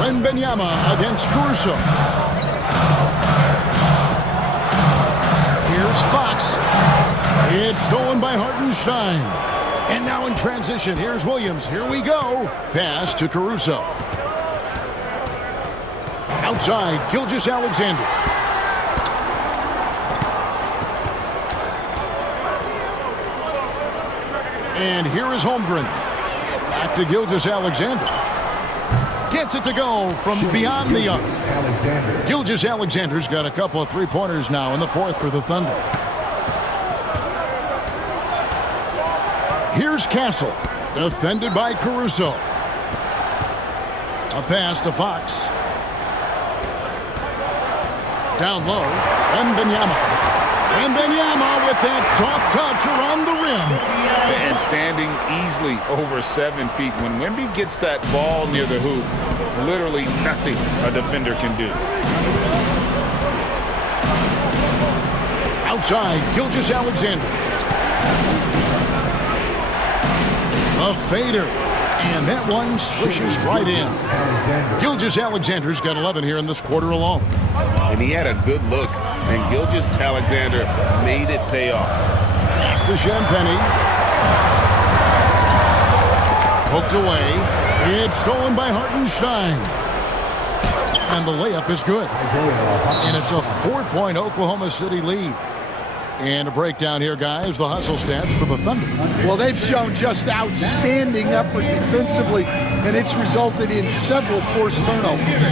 Wembanyama against Caruso. Here's Fox. It's stolen by Hartenstein. And now in transition, here's Williams. Here we go. Pass to Caruso. Outside, Gilgeous-Alexander. And here is Holmgren. Back to Gilgeous-Alexander. Gets it to go from beyond the arc. Gilgeous-Alexander's got a couple of 3-pointers now in the 4th for the Thunder. Here's Castle, defended by Caruso. A pass to Fox. Down low, Wembanyama. Wembanyama with that soft touch around the rim. And standing easily over 7 feet. When Wemby gets that ball near the hoop, literally nothing a defender can do. Outside, Gilgeous-Alexander. A fader. And that one swishes right in. Gilgeous-Alexander's got 11 here in this quarter alone. And he had a good look and Gilgeous-Alexander made it pay off. Pass to Champagnie. Poked away. It's stolen by Hartenstein. And the layup is good. And it's a 4-point Oklahoma City lead. And a breakdown here, guys. The hustle stats for the Thunder. Well, they've shown just outstanding effort defensively, and it's resulted in several forced turnovers.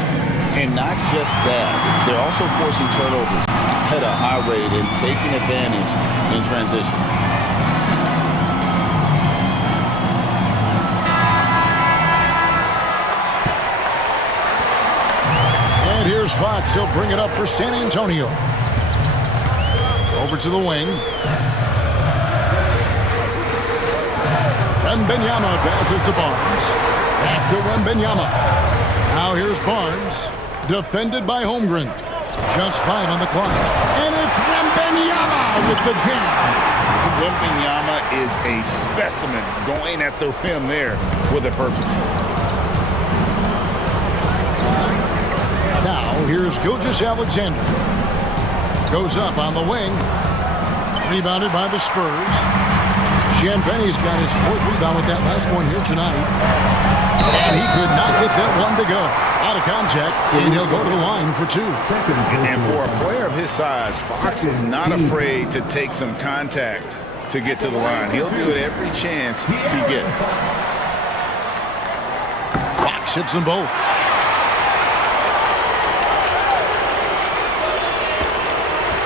And not just that, they're also forcing turnovers at a high rate and taking advantage in transition. And here's Fox. He'll bring it up for San Antonio. Over to the wing. Wembanyama passes to Barnes. Back to Wembanyama. Now here's Barnes. Defended by Holmgren. Just 5 on the clock. And it's Wembanyama with the jam. Wembanyama is a specimen going at the rim there with a purpose. Now here's Gilgeous-Alexander. Goes up on the wing. Rebounded by the Spurs. Champagnie's got his 4th rebound with that last one here tonight. And he could not get that one to go. Out of contact, and he'll go to the line for 2. And for a player of his size, Fox is not afraid to take some contact to get to the line. He'll do it every chance he gets. Fox hits them both.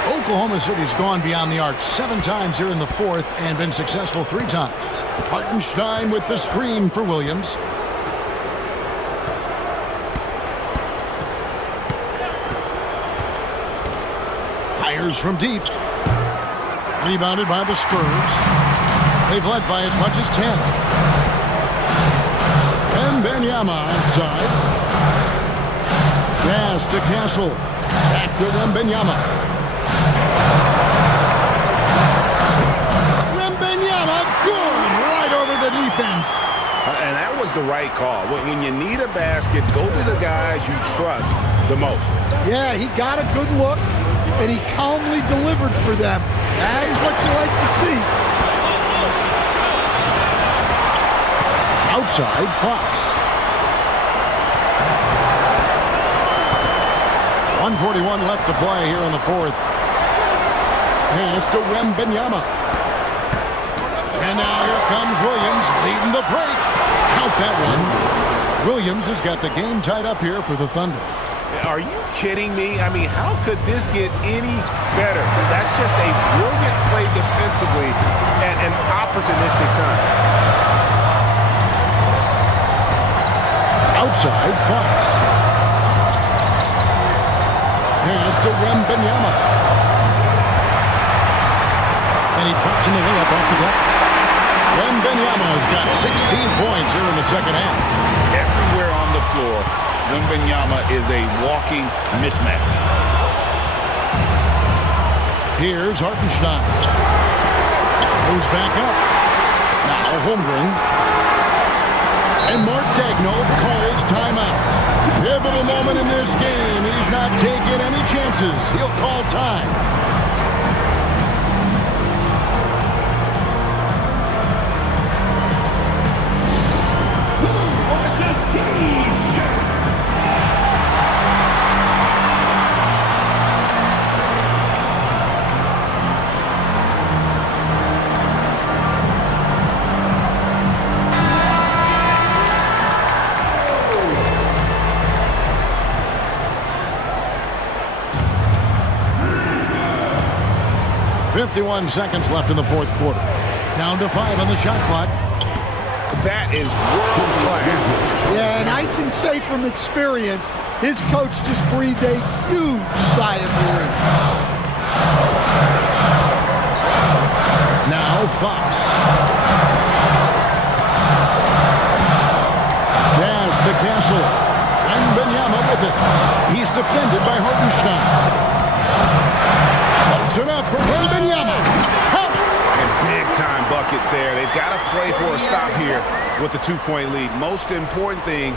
Oklahoma City's gone beyond the arc 7 times here in the 4th and been successful 3 times. Hartenstein with the screen for Williams. Fires from deep. Rebounded by the Spurs. They've led by as much as 10. Wembanyama outside. Pass to Castle. Back to Wembanyama. Defense. And that was the right call. When you need a basket, go to the guys you trust the most. Yeah, he got a good look, and he calmly delivered for them. That is what you like to see. Outside, Fox. 1:41 left to play here in the 4th. Pass to Wembanyama. And now here comes Williams leading the break. Count that one. Williams has got the game tied up here for the Thunder. Are you kidding me? I mean, how could this get any better? That's just a brilliant play defensively at an opportunistic time. Outside, Fox. Pass to Wembanyama. And he drops in the layup off the glass. Wembanyama's got 16 points here in the second half. Everywhere on the floor, Wembanyama is a walking mismatch. Here's Hartenstein. Moves back up. Now Holmgren. And Mark Daigneault calls timeout. Pivotal moment in this game. He's not taking any chances. He'll call time. .51 seconds left in the 4th quarter. Down to 5 on the shot clock. That is world class. Yeah, and I can say from experience, his coach just breathed a huge sigh of relief. Now Fox. Pass to Castle. And Wembanyama with it. He's defended by Hartenstein. Close enough for Wembanyama. And big-time bucket there. They've got to play for a stop here with the 2-point lead. Most important thing,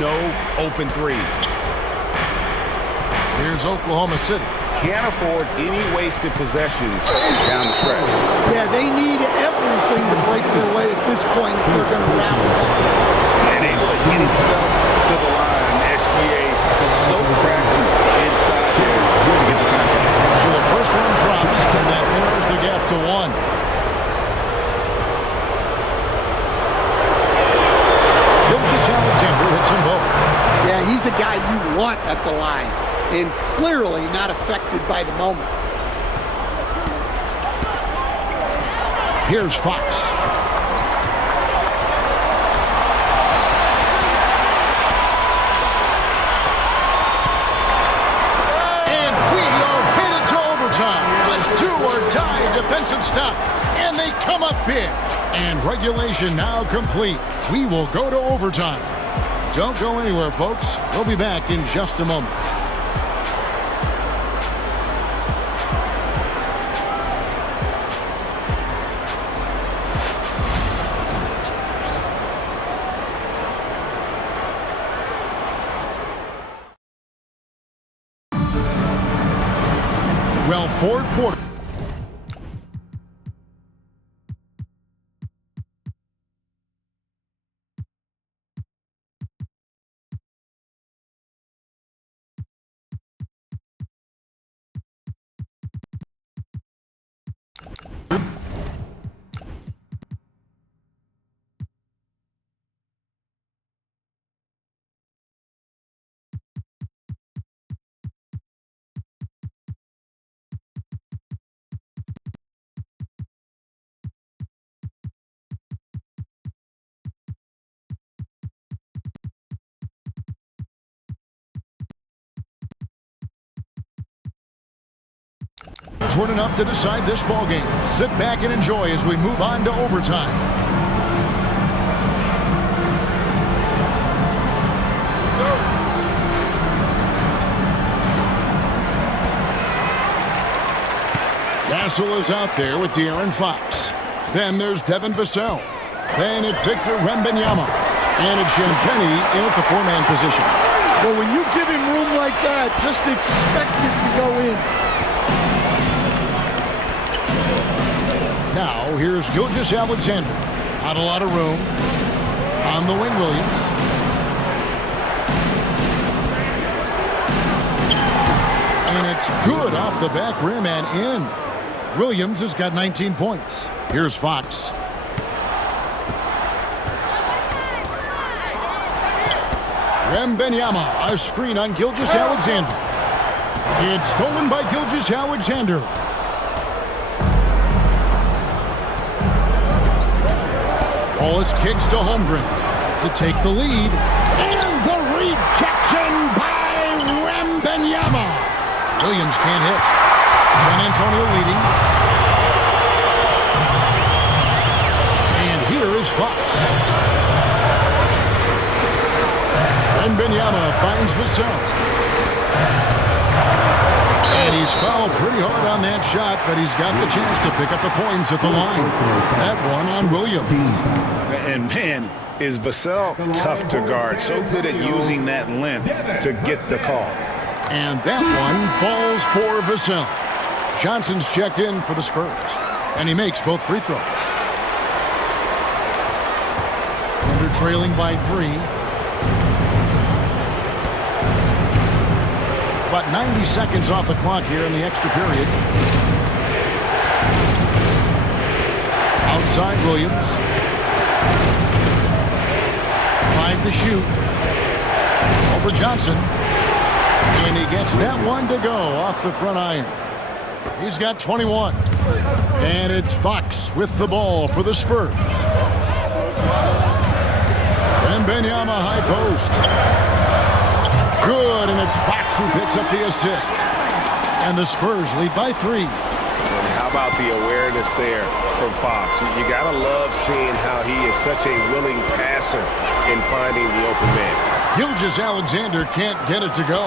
no open threes. Here's Oklahoma City. can't afford any wasted possessions down the stretch. Yeah, they need everything to break their way at this point if they're going to rally back. And able to get himself to the line. SGA so crafty inside there to get the contact. So the first one drops, and that narrows the gap to 1. Alexander hits them both. Yeah, he's a guy you want at the line, and clearly not affected by the moment. Here's Fox. And we are headed to overtime. A do-or-die defensive stop, and they come up big. And regulation now complete. We will go to overtime. Don't go anywhere, folks. We'll be back in just a moment. Well, 4 quarters. Weren't enough to decide this ball game. Sit back and enjoy as we move on to overtime. Castle is out there with De'Aaron Fox. Then there's Devin Vassell. Then it's Victor Wembanyama. And it's Champagnie in at the 4-man position. Well, when you give him room like that, just expect it to go in. Now, here's Gilgeous-Alexander. Not a lot of room. On the wing, Williams. And it's good off the back rim and in. Williams has got 19 points. Here's Fox. Wembanyama, a screen on Gilgeous-Alexander. It's stolen by Gilgeous-Alexander. Wallace kicks to Holmgren to take the lead. And the rejection by Wembanyama. Williams can't hit. San Antonio leading. And here is Fox. Wembanyama finds Vassell. And he's fouled pretty hard on that shot, but he's got the chance to pick up the points at the line. That one on Williams. And man, is Vassell tough to guard. So good at using that length to get the call. And that one falls for Vassell. Johnson's checked in for the Spurs, and he makes both free throws. Thunder trailing by 3. About 90 seconds off the clock here in the extra period. Outside Williams. 5 to shoot. Over Johnson. And he gets that one to go off the front iron. He's got 21. And it's Fox with the ball for the Spurs. Wembanyama high post. Good, and it's Fox who picks up the assist. And the Spurs lead by 3. And how about the awareness there from Fox? You got to love seeing how he is such a willing passer in finding the open man. Gilgeous-Alexander can't get it to go.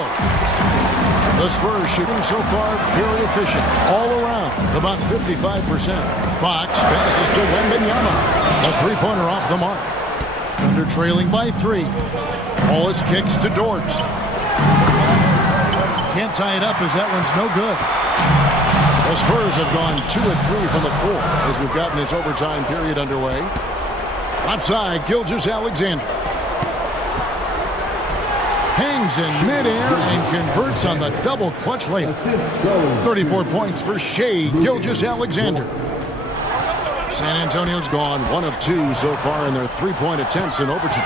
The Spurs shooting so far very efficient. All around, about 55%. Fox passes to Wembanyama. A three-pointer off the mark. Thunder trailing by 3. Wallace kicks to Dort. Can't tie it up as that one's no good. The Spurs have gone 2 of 3 from the floor as we've gotten this overtime period underway. Offside, Gilgeous-Alexander. Hangs in midair and converts on the double clutch layup. 34 points for Shai Gilgeous-Alexander. San Antonio's gone 1 of 2 so far in their three-point attempts in overtime.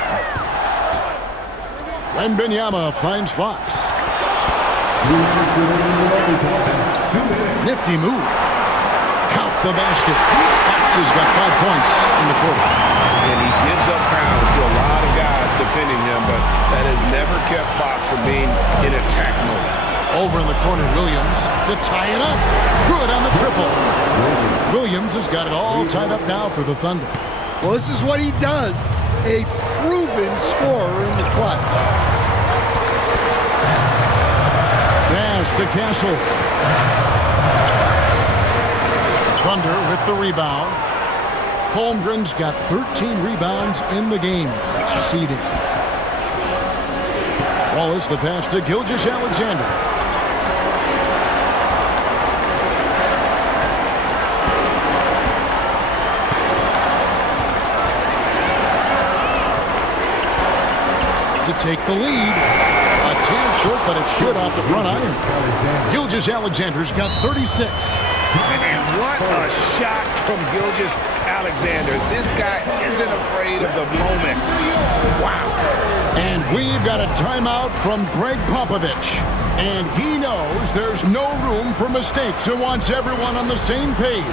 Wembanyama finds Fox. Nifty move. Count the basket. Fox has got 5 points in the quarter. And he gives up pounds to a lot of guys defending him, but that has never kept Fox from being in attack mode. Over in the corner, Williams to tie it up. Good on the triple. Williams has got it all tied up now for the Thunder. Well, this is what he does. A proven scorer in the clutch. Pass to Castle. Thunder with the rebound. Holmgren's got 13 rebounds in the game. Seeding. Wallace the pass to Gilgeous-Alexander. To take the lead. A tad short, but it's good off the front iron. Gilgeous-Alexander's got 36. And what a shot from Gilgeous-Alexander. This guy isn't afraid of the moment. Wow. And we've got a timeout from Greg Popovich. And he knows there's no room for mistakes and wants everyone on the same page.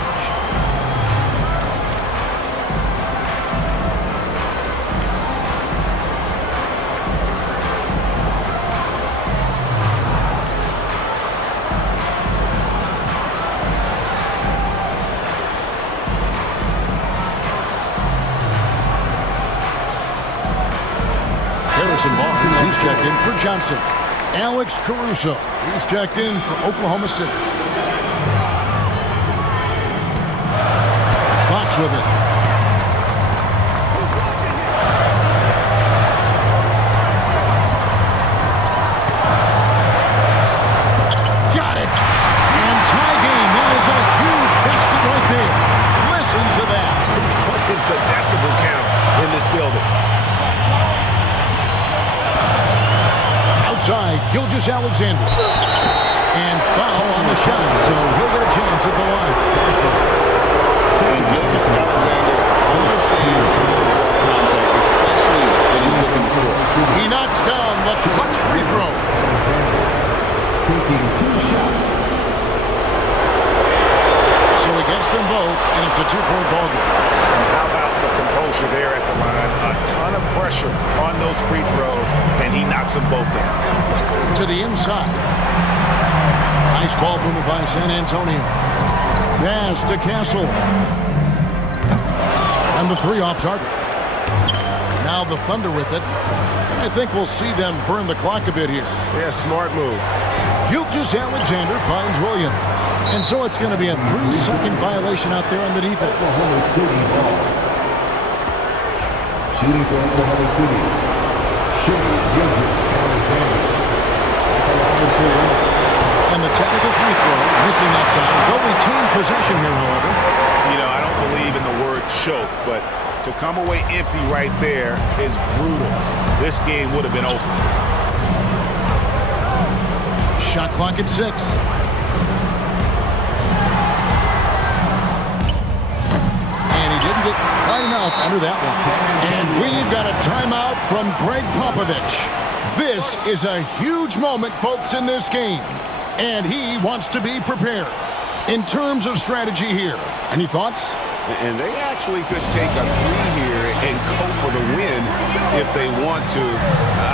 He's checked in for Johnson. Alex Caruso. He's checked in for Oklahoma City. Fox with it. Got it. And tie game. That is a huge basket right there. Listen to that. What is the decibel count in this building? Outside, Gilgeous-Alexander. And foul on the shot, so he'll get a chance at the line. And Gilgeous-Alexander understands contact, especially when he's looking to score. He knocks down the clutch free throw. Taking 2 shots. So he gets them both, and it's a 2-point ball game. And how about the composure there at the line? A ton of pressure on those free throws, and he knocks them both down. To the inside. Nice ball movement by San Antonio. Pass to Castle. And the 3 off target. Now the Thunder with it. And I think we'll see them burn the clock a bit here. Yeah, smart move. Gilgeous-Alexander finds Williams. And so it's going to be a 3-second violation out there on the defense. Oklahoma City ball. Shooting for Oklahoma City. Shai Gilgeous-Alexander. And the technical free throw, missing that time. They'll retain possession here, however. You know, I don't believe in the word choke, but to come away empty right there is brutal. This game would have been over. Shot clock at 6. Didn't get quite enough under that one. And we've got a timeout from Greg Popovich. This is a huge moment, folks, in this game. And he wants to be prepared. In terms of strategy here, any thoughts? And they actually could take a 3 here and go for the win if they want to.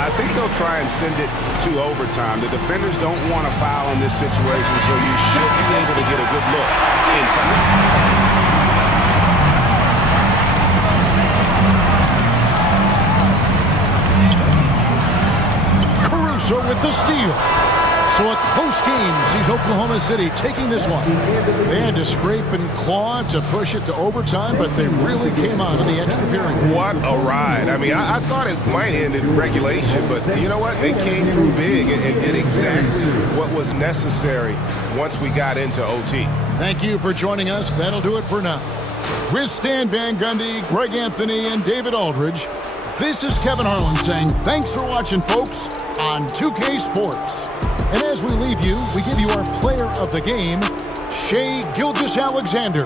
I think they'll try and send it to overtime. The defenders don't want to foul in this situation, so you should be able to get a good look inside. With the steal. So a close game sees Oklahoma City taking this one. They had to scrape and claw to push it to overtime, but they really came on in the extra period. What a ride. I mean, I thought it might end in regulation, but you know what? They came through big and did exactly what was necessary once we got into OT. Thank you for joining us. That'll do it for now. With Stan Van Gundy, Greg Anthony, and David Aldridge, this is Kevin Harlan saying thanks for watching, folks, on 2K Sports. And as we leave you, we give you our player of the game, Shai Gilgeous-Alexander.